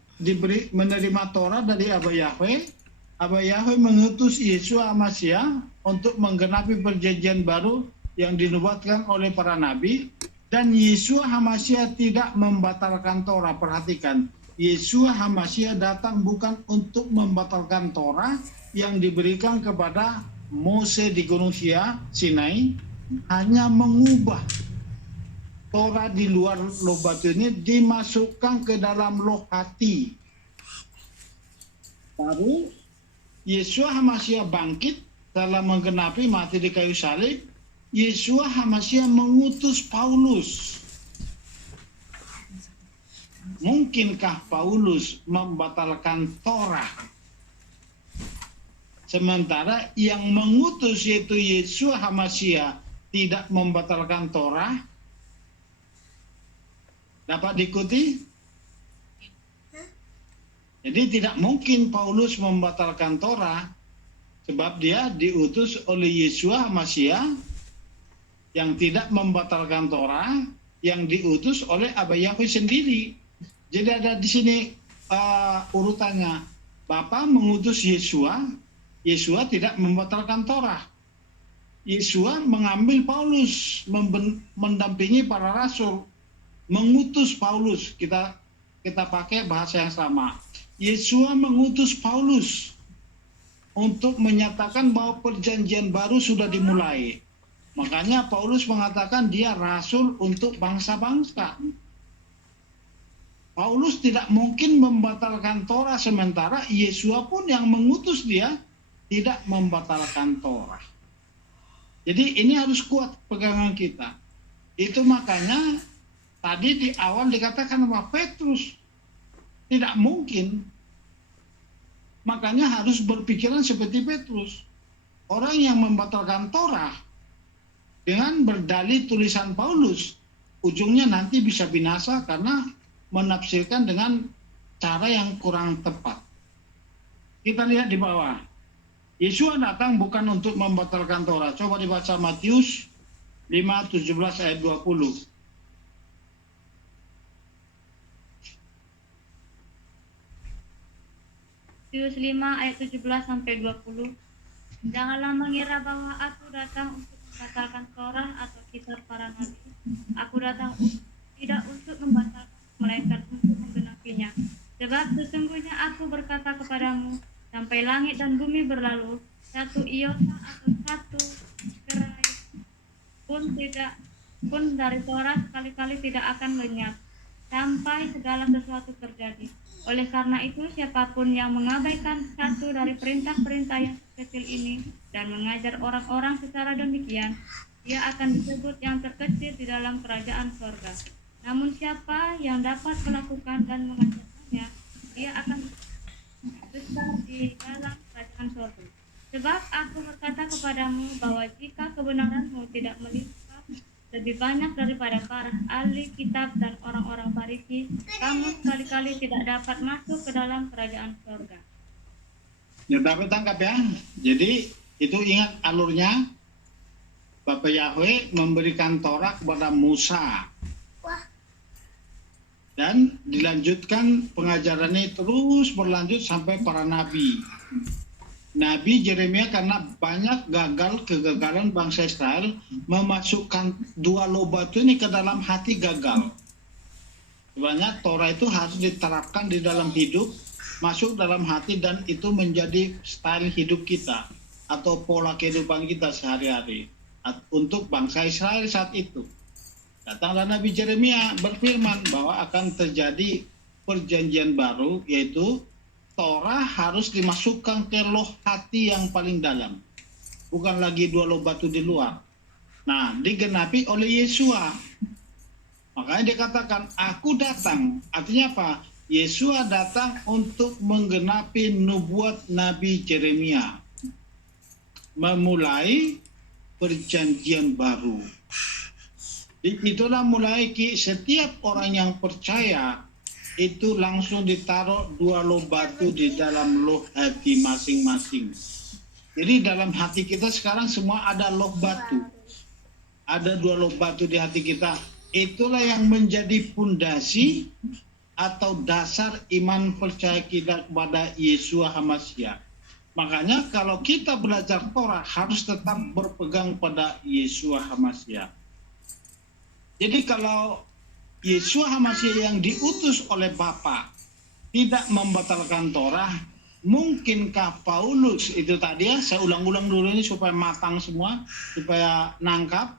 menerima Torah dari Abba Yahweh. Abba Yahweh mengutus Yeshua HaMashiach untuk menggenapi perjanjian baru yang dinubuatkan oleh para nabi, dan Yeshua HaMashiach tidak membatalkan Torah. Perhatikan, Yeshua HaMashiach datang bukan untuk membatalkan Torah yang diberikan kepada Mose di Gunung Sinai, hanya mengubah Torah di luar loh batu ini dimasukkan ke dalam loh hati. Baru Yeshua HaMashiach bangkit dalam menggenapi mati di kayu salib. Yeshua HaMashiach mengutus Paulus. Mungkinkah Paulus membatalkan Torah? Sementara yang mengutus yaitu Yeshua HaMashiach tidak membatalkan Torah. Dapat diikuti? Jadi tidak mungkin Paulus membatalkan Torah, sebab dia diutus oleh Yeshua HaMashiach yang tidak membatalkan Torah, yang diutus oleh Abba Yahweh sendiri. Jadi ada di sini urutannya. Bapa mengutus Yeshua, Yeshua tidak membatalkan Torah. Yeshua mengambil Paulus, mendampingi para rasul, mengutus Paulus. Kita pakai bahasa yang sama. Yeshua mengutus Paulus untuk menyatakan bahwa perjanjian baru sudah dimulai. Makanya Paulus mengatakan dia rasul untuk bangsa-bangsa. Paulus tidak mungkin membatalkan Torah, sementara Yeshua pun yang mengutus dia tidak membatalkan Torah. Jadi ini harus kuat pegangan kita. Itu makanya tadi di awal dikatakan bahwa Petrus tidak mungkin. Makanya harus berpikiran seperti Petrus. Orang yang membatalkan Torah dengan berdalih tulisan Paulus, ujungnya nanti bisa binasa karena menafsirkan dengan cara yang kurang tepat. Kita lihat di bawah. Yeshua datang bukan untuk membatalkan Torah. Coba dibaca Matius 5:17 ayat 20. Matius 5 ayat 17 sampai 20. Janganlah mengira bahwa aku datang untuk membatalkan Torah atau kitab para nabi. Aku datang tidak untuk membatalkan, melainkan untuk menggenapinya. Sebab sesungguhnya aku berkata kepadamu, sampai langit dan bumi berlalu, satu iota atau satu kerai pun dari Torah sekali-kali tidak akan lenyap, sampai segala sesuatu terjadi. Oleh karena itu, siapapun yang mengabaikan satu dari perintah-perintah yang kecil ini dan mengajar orang-orang secara demikian, dia akan disebut yang terkecil di dalam kerajaan surga. Namun siapa yang dapat melakukan dan mengajarkannya, dia akan besar di dalam kerajaan surga. Sebab aku berkata kepadamu bahwa jika kebenaranmu tidak melimpah lebih banyak daripada para ahli kitab dan orang-orang Farisi, kamu sekali-kali tidak dapat masuk ke dalam kerajaan surga. Ya, dapat tangkap ya. Jadi itu ingat alurnya. Bapak Yahweh memberikan Torah kepada Musa. Dan dilanjutkan pengajarannya terus berlanjut sampai para nabi. Nabi Yeremia karena banyak kegagalan bangsa Israel memasukkan dua loh batu ini ke dalam hati gagal. Sebenarnya Torah itu harus diterapkan di dalam hidup, masuk dalam hati, dan itu menjadi style hidup kita atau pola kehidupan kita sehari-hari untuk bangsa Israel saat itu. Datanglah Nabi Yeremia berfirman bahwa akan terjadi perjanjian baru, yaitu Torah harus dimasukkan ke loh hati yang paling dalam. Bukan lagi dua loh batu di luar. Nah, digenapi oleh Yeshua. Makanya dikatakan, aku datang. Artinya apa? Yeshua datang untuk menggenapi nubuat Nabi Yeremia. memulai perjanjian baru. Itulah mulai setiap orang yang percaya itu langsung ditaruh 2 loh batu di dalam loh hati masing-masing. Jadi dalam hati kita sekarang semua ada loh batu. Ada 2 loh batu di hati kita. Itulah yang menjadi pondasi atau dasar iman percaya kita kepada Yeshua HaMashiach. Makanya kalau kita belajar Torah harus tetap berpegang pada Yeshua HaMashiach. Jadi kalau Yeshua HaMashiach yang diutus oleh Bapa tidak membatalkan Torah, mungkinkah Paulus itu tadi ya, saya ulang-ulang dulu ini supaya matang semua, supaya nangkap.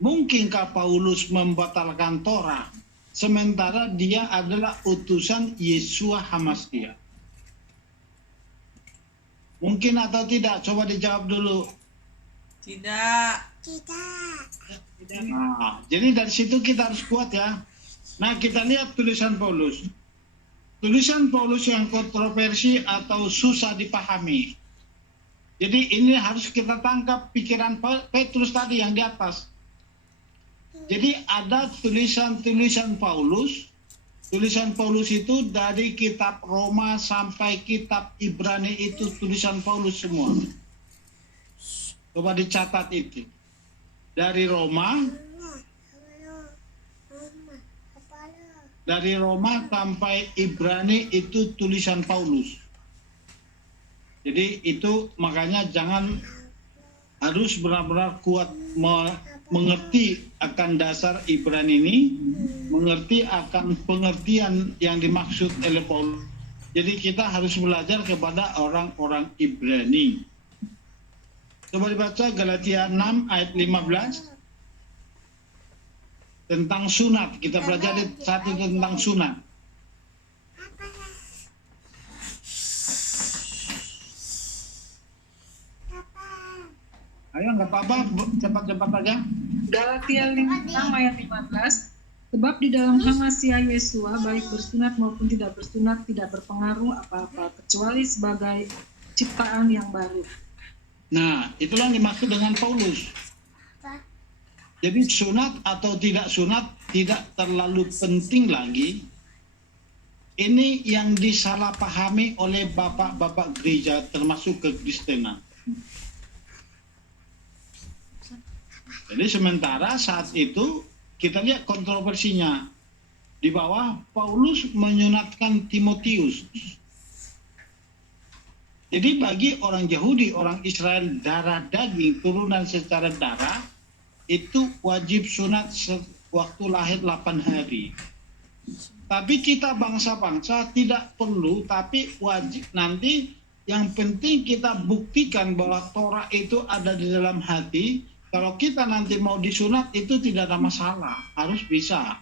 Mungkinkah Paulus membatalkan Torah sementara dia adalah utusan Yeshua HaMashiach? Mungkin atau tidak? Coba dijawab dulu. Tidak. Nah, jadi dari situ kita harus kuat ya. Nah, kita lihat tulisan Paulus. Tulisan Paulus yang kontroversi atau susah dipahami. Jadi ini harus kita tangkap pikiran Petrus tadi yang di atas. Jadi ada tulisan-tulisan Paulus. Tulisan Paulus itu dari kitab Roma sampai kitab Ibrani itu tulisan Paulus semua. Coba dicatat itu. Dari Roma sampai Ibrani itu tulisan Paulus. Jadi itu makanya jangan harus benar-benar kuat mengerti akan dasar Ibrani ini, mengerti akan pengertian yang dimaksud oleh Paulus. Jadi kita harus belajar kepada orang-orang Ibrani. Coba dibaca Galatia 6 ayat 15 tentang sunat. Kita belajar satu tentang sunat. Ayo nggak apa-apa, cepat-cepat aja. Galatia 6 ayat 15. Sebab di dalam HaMashiach Yeshua baik bersunat maupun tidak bersunat tidak berpengaruh apa-apa kecuali sebagai ciptaan yang baru. Nah, itulah yang dimaksud dengan Paulus. Jadi sunat atau tidak sunat tidak terlalu penting lagi. Ini yang disalahpahami oleh bapak-bapak gereja termasuk kekristenan. Jadi sementara saat itu kita lihat kontroversinya. Di bawah Paulus menyunatkan Timotius. Jadi bagi orang Yahudi, orang Israel darah daging, turunan secara darah, itu wajib sunat waktu lahir 8 hari. Tapi kita bangsa-bangsa tidak perlu, tapi wajib nanti. Yang penting kita buktikan bahwa Torah itu ada di dalam hati. Kalau kita nanti mau disunat itu tidak ada masalah, harus bisa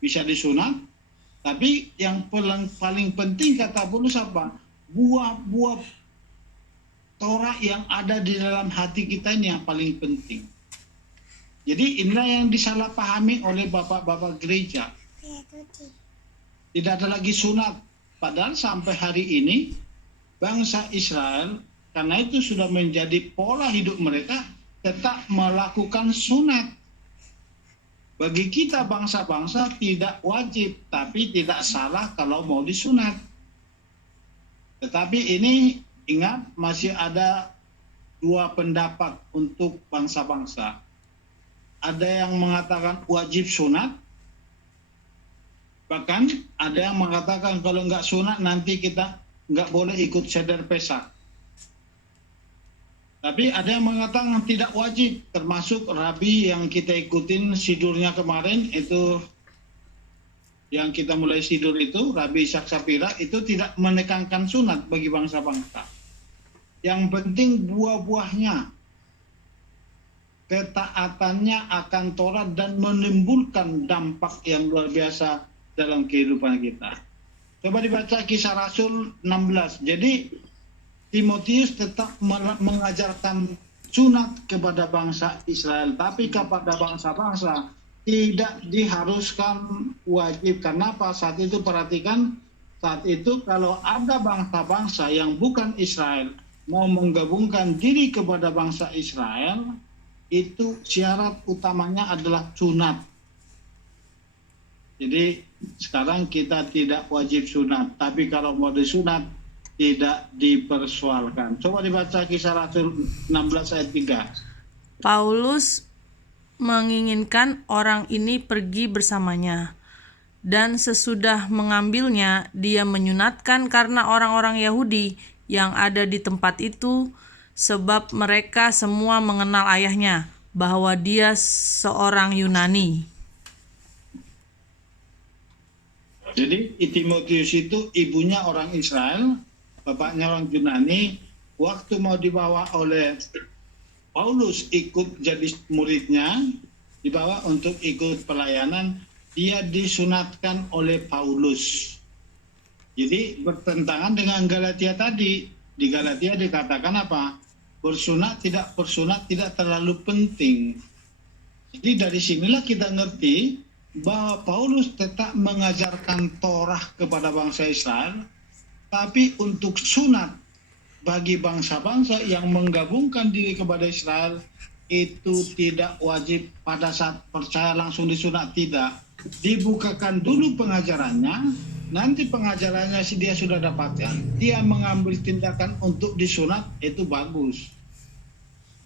disunat. Tapi yang paling penting kata Paulus apa? Buah-buah Torah yang ada di dalam hati kita ini yang paling penting. Jadi inilah yang disalahpahami oleh bapak-bapak gereja. Tidak ada lagi sunat. Padahal sampai hari ini bangsa Israel, karena itu sudah menjadi pola hidup mereka, tetap melakukan sunat. Bagi kita bangsa-bangsa tidak wajib, tapi tidak salah kalau mau disunat. Tetapi ini ingat masih ada 2 pendapat untuk bangsa-bangsa. Ada yang mengatakan wajib sunat, bahkan ada yang mengatakan kalau nggak sunat nanti kita nggak boleh ikut seder Pesak. Tapi ada yang mengatakan tidak wajib, termasuk Rabi yang kita ikutin sidurnya kemarin itu, yang kita mulai sidur itu, Rabi Ishak Sapira itu tidak menekankan sunat bagi bangsa-bangsa. Yang penting buah-buahnya, ketaatannya akan Torah dan menimbulkan dampak yang luar biasa dalam kehidupan kita. Coba dibaca Kisah Rasul 16. Jadi Timotius tetap mengajarkan sunat kepada bangsa Israel, tapi kepada bangsa-bangsa tidak diharuskan wajib. Kenapa? Saat itu perhatikan, saat itu kalau ada bangsa-bangsa yang bukan Israel mau menggabungkan diri kepada bangsa Israel, itu syarat utamanya adalah sunat. Jadi sekarang kita tidak wajib sunat, tapi kalau mau disunat tidak dipersoalkan. Coba dibaca Kisah Rasul 16 ayat 3. Paulus menginginkan orang ini pergi bersamanya. Dan sesudah mengambilnya, dia menyunatkan karena orang-orang Yahudi yang ada di tempat itu, sebab mereka semua mengenal ayahnya, bahwa dia seorang Yunani. Jadi Timotius itu ibunya orang Israel, bapaknya orang Yunani. Waktu mau dibawa oleh Paulus ikut jadi muridnya, dibawa untuk ikut pelayanan, dia disunatkan oleh Paulus. Jadi bertentangan dengan Galatia tadi. Di Galatia dikatakan apa? Bersunat tidak terlalu penting. Jadi dari sinilah kita ngerti bahwa Paulus tetap mengajarkan Torah kepada bangsa Israel, tapi untuk sunat bagi bangsa-bangsa yang menggabungkan diri kepada Israel itu tidak wajib pada saat percaya langsung disunat, tidak. Dibukakan dulu pengajarannya, nanti pengajarannya dia sudah dapatkan, dia mengambil tindakan untuk disunat, itu bagus.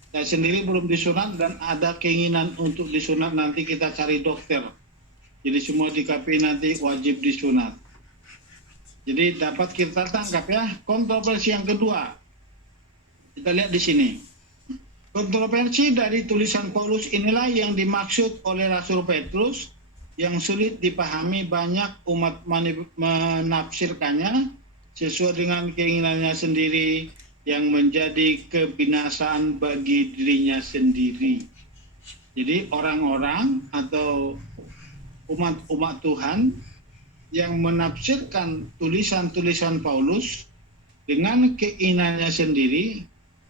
Saya sendiri belum disunat dan ada keinginan untuk disunat, nanti kita cari dokter. Jadi semua di KPI nanti wajib disunat. Jadi dapat kita tangkap ya. Kontroversi yang kedua, kita lihat di sini. Kontroversi dari tulisan Paulus inilah yang dimaksud oleh Rasul Petrus, yang sulit dipahami banyak umat menafsirkannya sesuai dengan keinginannya sendiri, yang menjadi kebinasaan bagi dirinya sendiri. Jadi orang-orang atau umat Tuhan yang menafsirkan tulisan-tulisan Paulus dengan keinginannya sendiri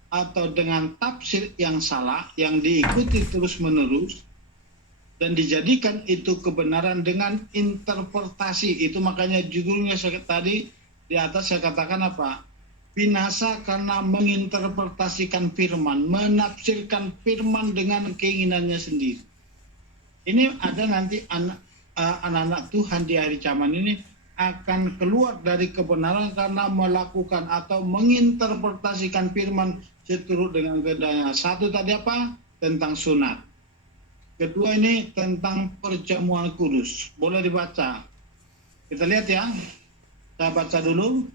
atau dengan tafsir yang salah yang diikuti terus-menerus dan dijadikan itu kebenaran dengan interpretasi. Itu makanya judulnya tadi di atas saya katakan apa? Binasa karena menginterpretasikan firman, menafsirkan firman dengan keinginannya sendiri. Ini ada nanti anak-anak Tuhan di hari zaman ini akan keluar dari kebenaran karena melakukan atau menginterpretasikan firman seturut dengan kehendaknya. Satu tadi apa? Tentang sunat. Kedua ini tentang perjamuan kudus. Boleh dibaca. Kita lihat ya. Saya baca dulu.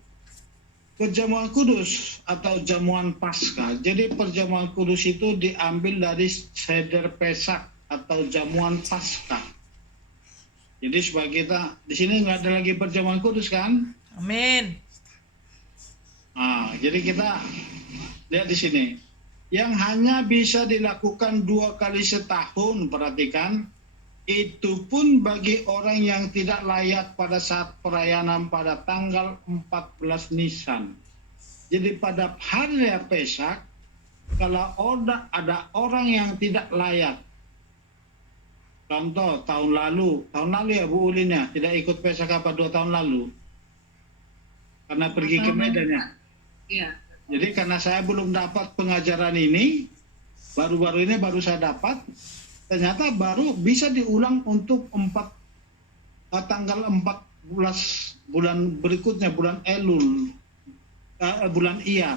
Perjamuan kudus atau jamuan Paskah. Jadi perjamuan kudus itu diambil dari Seder Pesak atau jamuan Paskah. Jadi supaya kita di sini nggak ada lagi perjamuan kudus kan? Amin. Nah, jadi kita lihat di sini. Yang hanya bisa dilakukan 2 kali setahun, perhatikan, itu pun bagi orang yang tidak layak pada saat perayaan pada tanggal 14 Nisan. Jadi pada hari raya Pesak, kalau ada orang yang tidak layak, contoh tahun lalu ya Bu Ulin ya, tidak ikut Pesak apa 2 tahun lalu? Karena pergi ke Medan ya? Iya. Jadi karena saya belum dapat pengajaran ini, baru-baru ini baru saya dapat, ternyata baru bisa diulang untuk tanggal 14 bulan berikutnya, bulan Elul, bulan Iyar.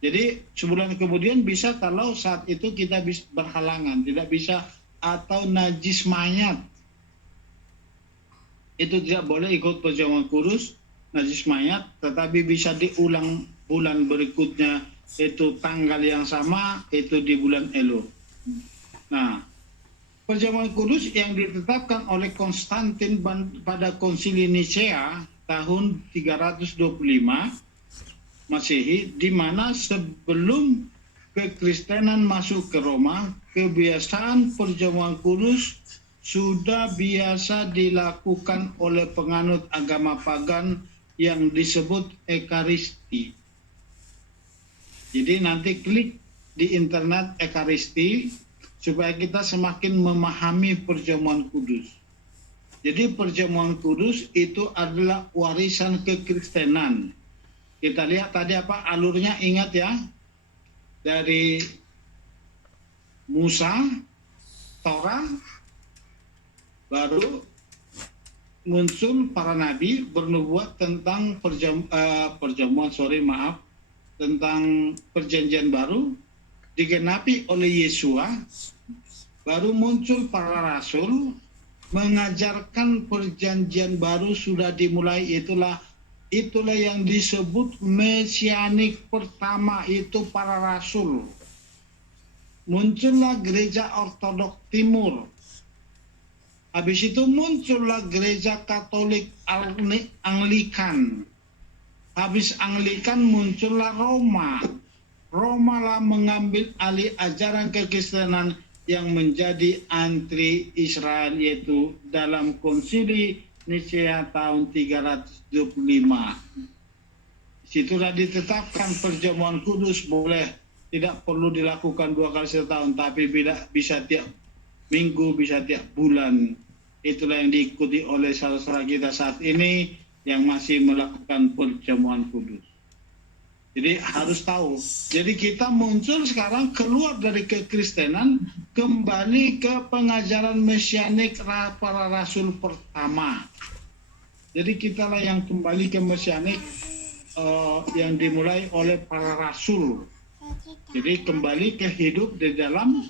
Jadi sebulan kemudian bisa kalau saat itu kita berhalangan, tidak bisa, atau najis mayat. Itu tidak boleh ikut perjamuan kudus, najis mayat, tetapi bisa diulang bulan berikutnya, itu tanggal yang sama, itu di bulan Elul. Nah, perjamuan kudus yang ditetapkan oleh Konstantin pada Konsili Nicea tahun 325 Masehi, di mana sebelum kekristenan masuk ke Roma, kebiasaan perjamuan kudus sudah biasa dilakukan oleh penganut agama pagan yang disebut Ekaristi. Jadi nanti klik di internet Ekaristi supaya kita semakin memahami perjamuan kudus. Jadi perjamuan kudus itu adalah warisan kekristenan Kita lihat tadi apa alurnya, ingat ya. Dari Musa, Torah, baru muncul para nabi bernubuat tentang tentang perjanjian baru, digenapi oleh Yesua, baru muncul para rasul mengajarkan perjanjian baru sudah dimulai. Itulah yang disebut mesianik pertama, itu para rasul. Muncullah gereja ortodok timur. Habis itu muncullah gereja Katolik Anglikan. Habis Anglikan muncullah Roma. Roma lah mengambil alih ajaran kekristenan yang menjadi antri Israel, yaitu dalam konsili Nicea tahun 325. Situlah ditetapkan perjamuan kudus boleh, tidak perlu dilakukan 2 kali setahun, tapi bisa tiap minggu, bisa tiap bulan. Itulah yang diikuti oleh saudara kita saat ini yang masih melakukan perjamuan kudus. Jadi harus tahu. Jadi kita muncul sekarang keluar dari kekristenan, kembali ke pengajaran mesianik para rasul pertama. Jadi kitalah yang kembali ke mesianik yang dimulai oleh para rasul. Jadi kembali ke hidup di dalam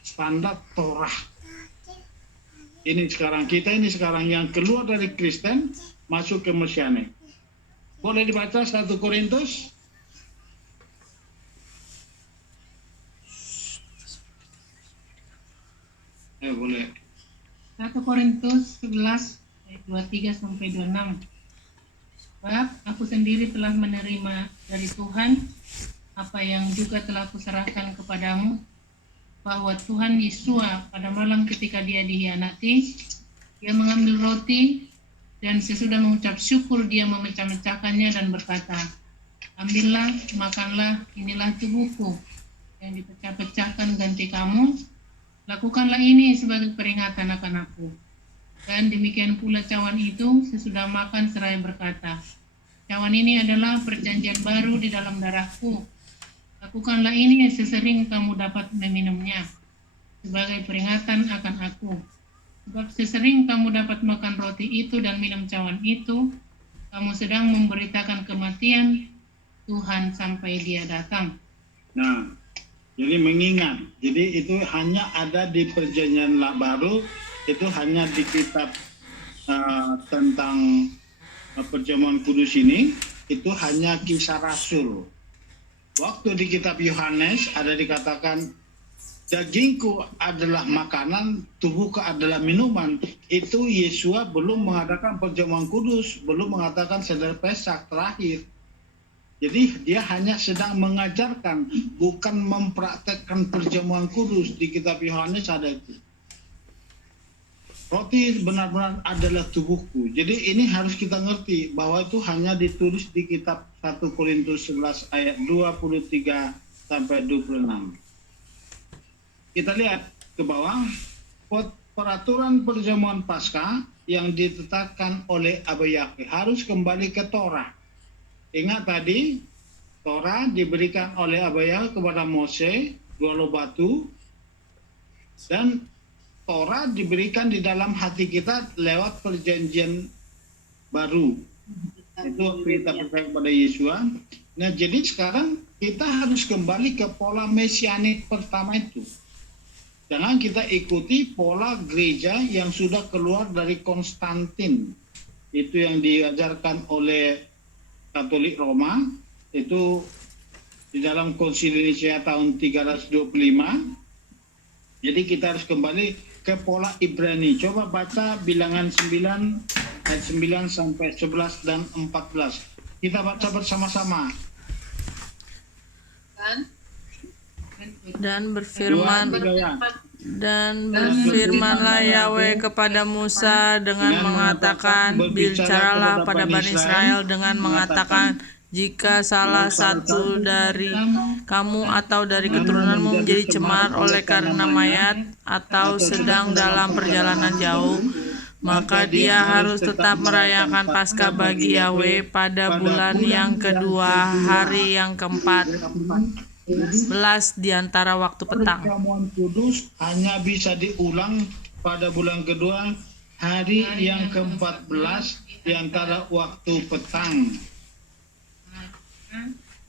standar Torah. Kita ini sekarang yang keluar dari Kristen masuk ke mesianik. Boleh dibaca 1 Korintus? Boleh. 1 Korintus 11 ayat 23 sampai 26. Sebab aku sendiri telah menerima dari Tuhan apa yang juga telah kuserahkan kepadamu, bahwa Tuhan Yesus pada malam ketika dia dihianati, dia mengambil roti, dan sesudah mengucap syukur dia memecah-mecahkannya dan berkata, ambillah, makanlah, inilah tubuhku yang dipecah-pecahkan ganti kamu, lakukanlah ini sebagai peringatan akan aku. Dan demikian pula cawan itu sesudah makan seraya berkata, cawan ini adalah perjanjian baru di dalam darahku. Lakukanlah ini sesering kamu dapat meminumnya sebagai peringatan akan aku. Sebab sesering kamu dapat makan roti itu dan minum cawan itu, kamu sedang memberitakan kematian Tuhan sampai dia datang. Nah, jadi mengingat. Jadi itu hanya ada di perjanjian baru, itu hanya di kitab tentang perjamuan kudus ini, itu hanya kisah rasul. Waktu di kitab Yohanes ada dikatakan, dagingku adalah makanan, tubuhku adalah minuman. Itu Yesua belum mengadakan perjamuan kudus, belum mengatakan seder Pesak terakhir. Jadi dia hanya sedang mengajarkan, bukan mempraktekkan perjamuan kudus. Di kitab Yohanes ada itu. Roti benar-benar adalah tubuhku. Jadi ini harus kita ngerti bahwa itu hanya ditulis di kitab 1 Korintus 11 ayat 23 sampai 26. Kita lihat ke bawah, peraturan perjamuan Paskah yang ditetapkan oleh Abba Yahweh harus kembali ke Torah. Ingat tadi, Torah diberikan oleh Abba Yahweh kepada Mose, 2 loh batu, dan Torah diberikan di dalam hati kita lewat perjanjian baru. Itu kita percaya kepada Yesua. Nah, jadi sekarang kita harus kembali ke pola mesianik pertama itu. Jangan kita ikuti pola gereja yang sudah keluar dari Konstantin. Itu yang diajarkan oleh Katolik Roma. Itu di dalam konsili Nicea tahun 325. Jadi kita harus kembali ke pola Ibrani. Coba baca Bilangan 9 ayat 9 sampai 11 dan 14. Kita baca bersama-sama. Dan berfirmanlah Yahweh kepada Musa dengan mengatakan, bicaralah pada Bani Israel dengan mengatakan, Jika salah satu dari kamu atau dari keturunanmu menjadi cemar oleh karena mayat atau sedang dalam perjalanan jauh, maka dia harus tetap merayakan Paskah bagi Yahweh pada bulan yang kedua, hari yang ke-14 di antara waktu petang. Perjamuan kudus hanya bisa diulang pada bulan kedua, hari yang ke-14 di antara waktu petang.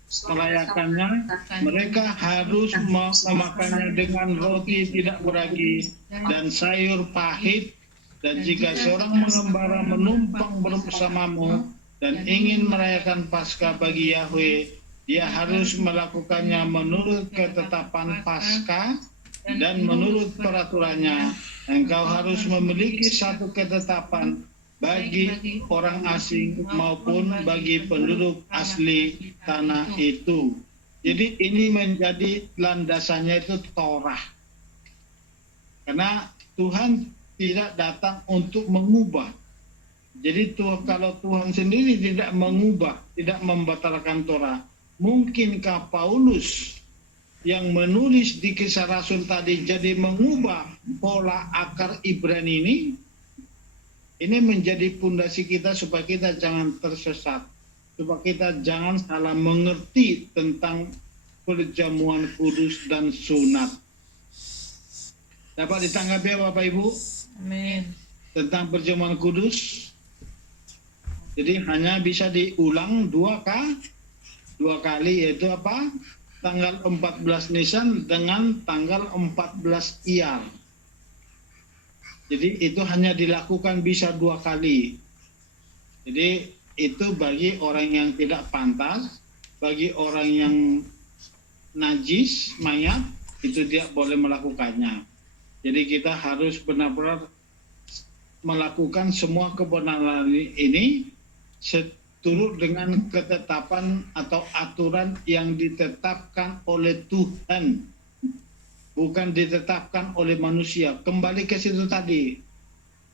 Merayakannya, mereka harus memakannya dengan roti tidak beragi dan sayur pahit. Dan jika seorang mengembara menumpang bersamamu dan ingin merayakan Paskah bagi Yahweh, dia harus melakukannya menurut ketetapan Paskah dan menurut peraturannya. Engkau harus memiliki satu ketetapan bagi orang asing maupun bagi penduduk asli tanah itu. Jadi ini menjadi landasannya itu Torah. Karena Tuhan tidak datang untuk mengubah. Jadi kalau Tuhan sendiri tidak mengubah, tidak membatalkan Torah, mungkinkah Paulus yang menulis di Kisah Rasul tadi jadi mengubah pola akar Ibrani ini? Ini menjadi pondasi kita supaya kita jangan tersesat, supaya kita jangan salah mengerti tentang perjamuan kudus dan sunat. Dapat ditanggapi ya Bapak Ibu? Amin. Tentang perjamuan kudus. Jadi hanya bisa diulang dua kali, yaitu apa? Tanggal 14 Nisan dengan tanggal 14 Iyar. Jadi itu hanya dilakukan bisa 2 kali. Jadi itu bagi orang yang tidak pantas, bagi orang yang najis, mayat, itu dia boleh melakukannya. Jadi kita harus benar-benar melakukan semua kebenaran ini seturut dengan ketetapan atau aturan yang ditetapkan oleh Tuhan. Bukan ditetapkan oleh manusia. Kembali ke situ tadi.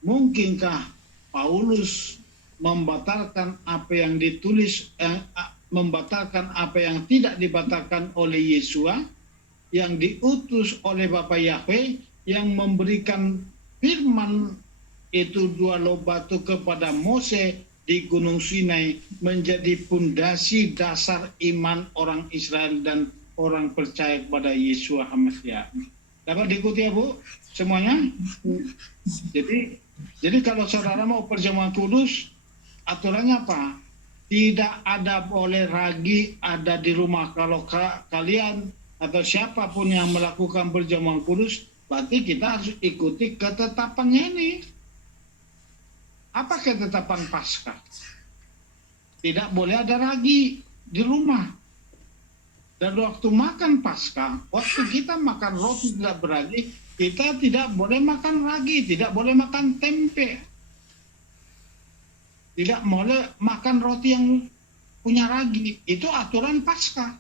Mungkinkah Paulus membatalkan apa yang ditulis, membatalkan apa yang tidak dibatalkan oleh Yesua, yang diutus oleh Bapa Yahweh, yang memberikan firman itu 2 loh batu kepada Mose di Gunung Sinai, menjadi pondasi dasar iman orang Israel dan orang percaya kepada Yesua HaMasiah. Dapat diikuti ya Bu semuanya? Jadi kalau saudara mau perjamuan kudus, aturannya apa? Tidak ada boleh ragi ada di rumah. Kalau kalian atau siapapun yang melakukan perjamuan kudus, berarti kita harus ikuti ketetapannya ini. Apa ketetapan Paskah? Tidak boleh ada ragi di rumah. Dan waktu makan Paskah, waktu kita makan roti tidak beragi, kita tidak boleh makan ragi, tidak boleh makan tempe. Tidak boleh makan roti yang punya ragi. Itu aturan Paskah.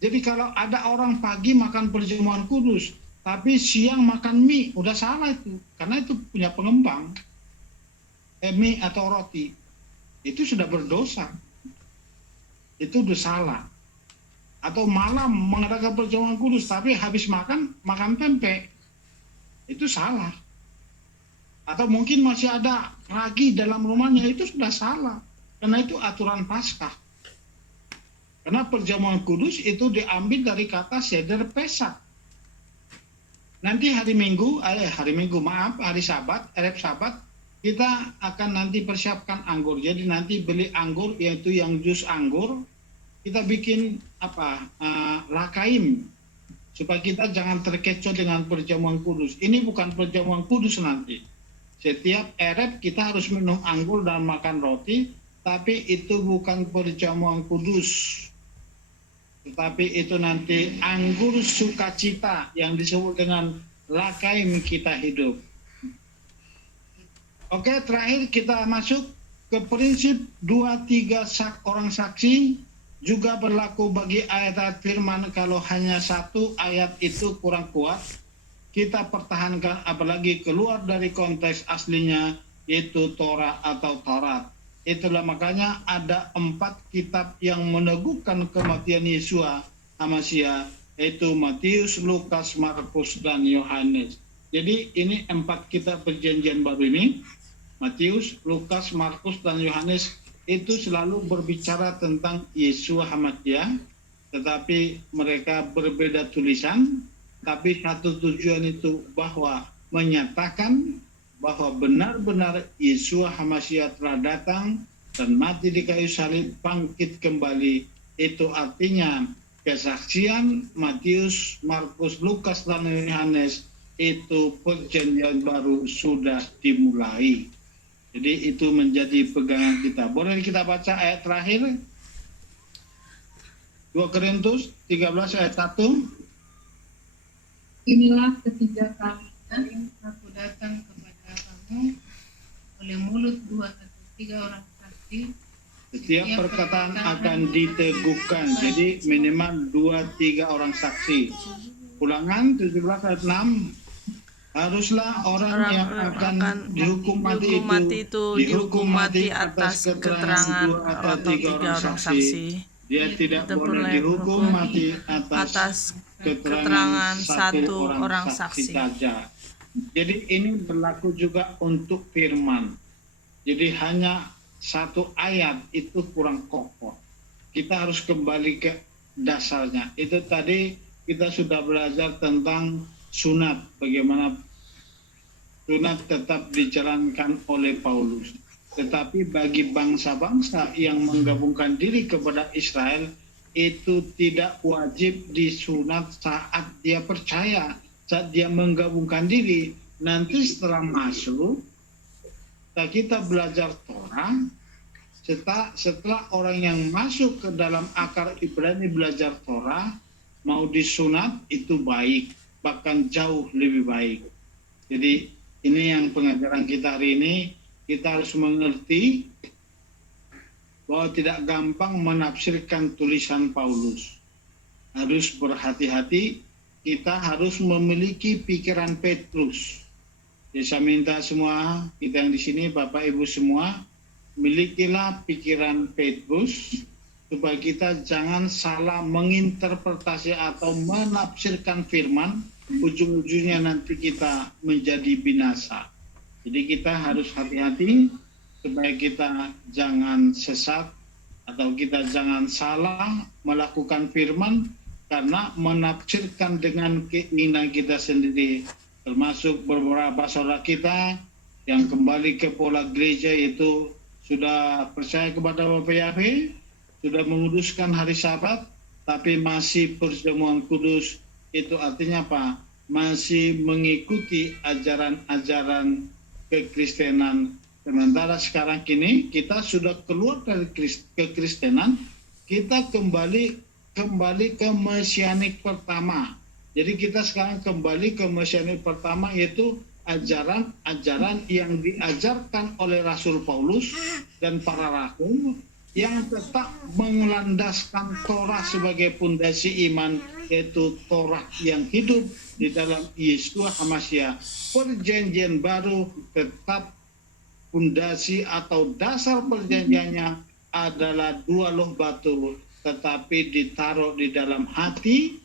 Jadi kalau ada orang pagi makan perjamuan kudus, tapi siang makan mie, udah salah itu. Karena itu punya pengembang. Mie atau roti. Itu sudah berdosa. Itu udah salah. Atau malam mengadakan perjamuan kudus tapi habis makan tempe, itu salah. Atau mungkin masih ada ragi dalam rumahnya, itu sudah salah, karena itu aturan Paskah. Karena perjamuan kudus itu diambil dari kata seder Pesak. Nanti hari Sabat, Ereb Sabat, kita akan nanti persiapkan anggur. Jadi nanti beli anggur, yaitu yang jus anggur, kita bikin lakaim supaya kita jangan terkecoh dengan perjamuan kudus. Ini bukan perjamuan kudus nanti. Setiap Ereb kita harus minum anggur dan makan roti, tapi itu bukan perjamuan kudus. Tetapi itu nanti anggur sukacita yang disebut dengan lakaim kita hidup. Oke, terakhir kita masuk ke prinsip 2-3 orang saksi. Juga berlaku bagi ayat firman. Kalau hanya satu ayat itu kurang kuat, kita pertahankan, apalagi keluar dari konteks aslinya, yaitu Torah atau Taurat. Itulah makanya ada 4 kitab yang meneguhkan kematian Yesua HaMasyiah, yaitu Matius, Lukas, Markus, dan Yohanes. Jadi ini 4 kitab perjanjian baru ini, Matius, Lukas, Markus, dan Yohanes, itu selalu berbicara tentang Yesua HaMasyiah, tetapi mereka berbeda tulisan, tapi satu tujuan itu bahwa menyatakan bahwa benar-benar Yesua HaMasyiah telah datang dan mati di kayu salib, bangkit kembali. Itu artinya kesaksian Matius, Markus, Lukas, dan Yohanes itu perjanjian baru sudah dimulai. Jadi itu menjadi pegangan kita. Boleh kita baca ayat terakhir? 2 Korintus 13 ayat 1. Inilah ketiga kalinya Aku datang kepada kamu oleh mulut 2 atau 3 orang saksi. Setiap perkataan akan diteguhkan. Jadi minimal 2-3 orang saksi. Ulangan 17 ayat 6. Haruslah orang yang akan dihukum mati itu dihukum mati atas keterangan 2 atau 3 orang saksi. Dia tidak boleh dihukum mati atas keterangan 1 orang saksi saja. Jadi ini berlaku juga untuk firman. Jadi hanya 1 ayat itu kurang kokoh. Kita harus kembali ke dasarnya. Itu tadi kita sudah belajar tentang sunat, bagaimana sunat tetap dijalankan oleh Paulus. Tetapi bagi bangsa-bangsa yang menggabungkan diri kepada Israel, itu tidak wajib disunat saat dia percaya, saat dia menggabungkan diri. Nanti setelah masuk, kita belajar Torah, setelah orang yang masuk ke dalam akar Ibrani belajar Torah, mau disunat itu baik, bahkan jauh lebih baik. Jadi ini yang pengajaran kita hari ini. Kita harus mengerti bahwa tidak gampang menafsirkan tulisan Paulus. Harus berhati-hati, kita harus memiliki pikiran Petrus. Jadi saya minta semua, kita yang di sini, Bapak Ibu semua, milikilah pikiran Petrus, supaya kita jangan salah menginterpretasi atau menafsirkan firman, ujung-ujungnya nanti kita menjadi binasa. Jadi kita harus hati-hati supaya kita jangan sesat atau kita jangan salah melakukan firman karena menafsirkan dengan keinginan kita sendiri. Termasuk beberapa saudara kita yang kembali ke pola gereja itu sudah percaya kepada Bapa Yahweh, sudah menguduskan hari Sabat, tapi masih perjamuan kudus. Itu artinya apa? Masih mengikuti ajaran-ajaran kekristenan. Sementara sekarang kini kita sudah keluar dari kekristenan, kita kembali ke mesianik pertama. Jadi kita sekarang kembali ke mesianik pertama, yaitu ajaran-ajaran yang diajarkan oleh Rasul Paulus dan para rasul yang tetap melandaskan Torah sebagai pondasi iman, yaitu Torah yang hidup di dalam Yesua HaMasyiah. Perjanjian baru tetap pondasi atau dasar perjanjiannya adalah 2 loh batu, tetapi ditaruh di dalam hati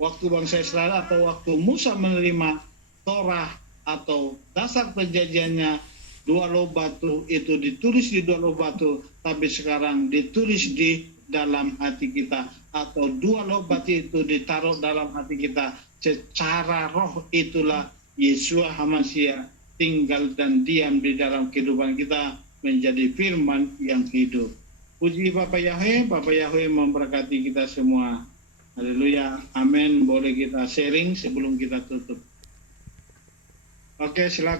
waktu bangsa Israel atau waktu Musa menerima Torah atau dasar perjanjiannya. 2 loh batu itu ditulis di 2 loh batu, tapi sekarang ditulis di dalam hati kita, atau 2 loh batu itu ditaruh dalam hati kita. Secara roh itulah Yesua HaMasyiah tinggal dan diam di dalam kehidupan kita menjadi firman yang hidup. Puji Bapa Yahweh, Bapa Yahweh memberkati kita semua. Haleluya, amin. Boleh kita sharing sebelum kita tutup. Oke, silakan.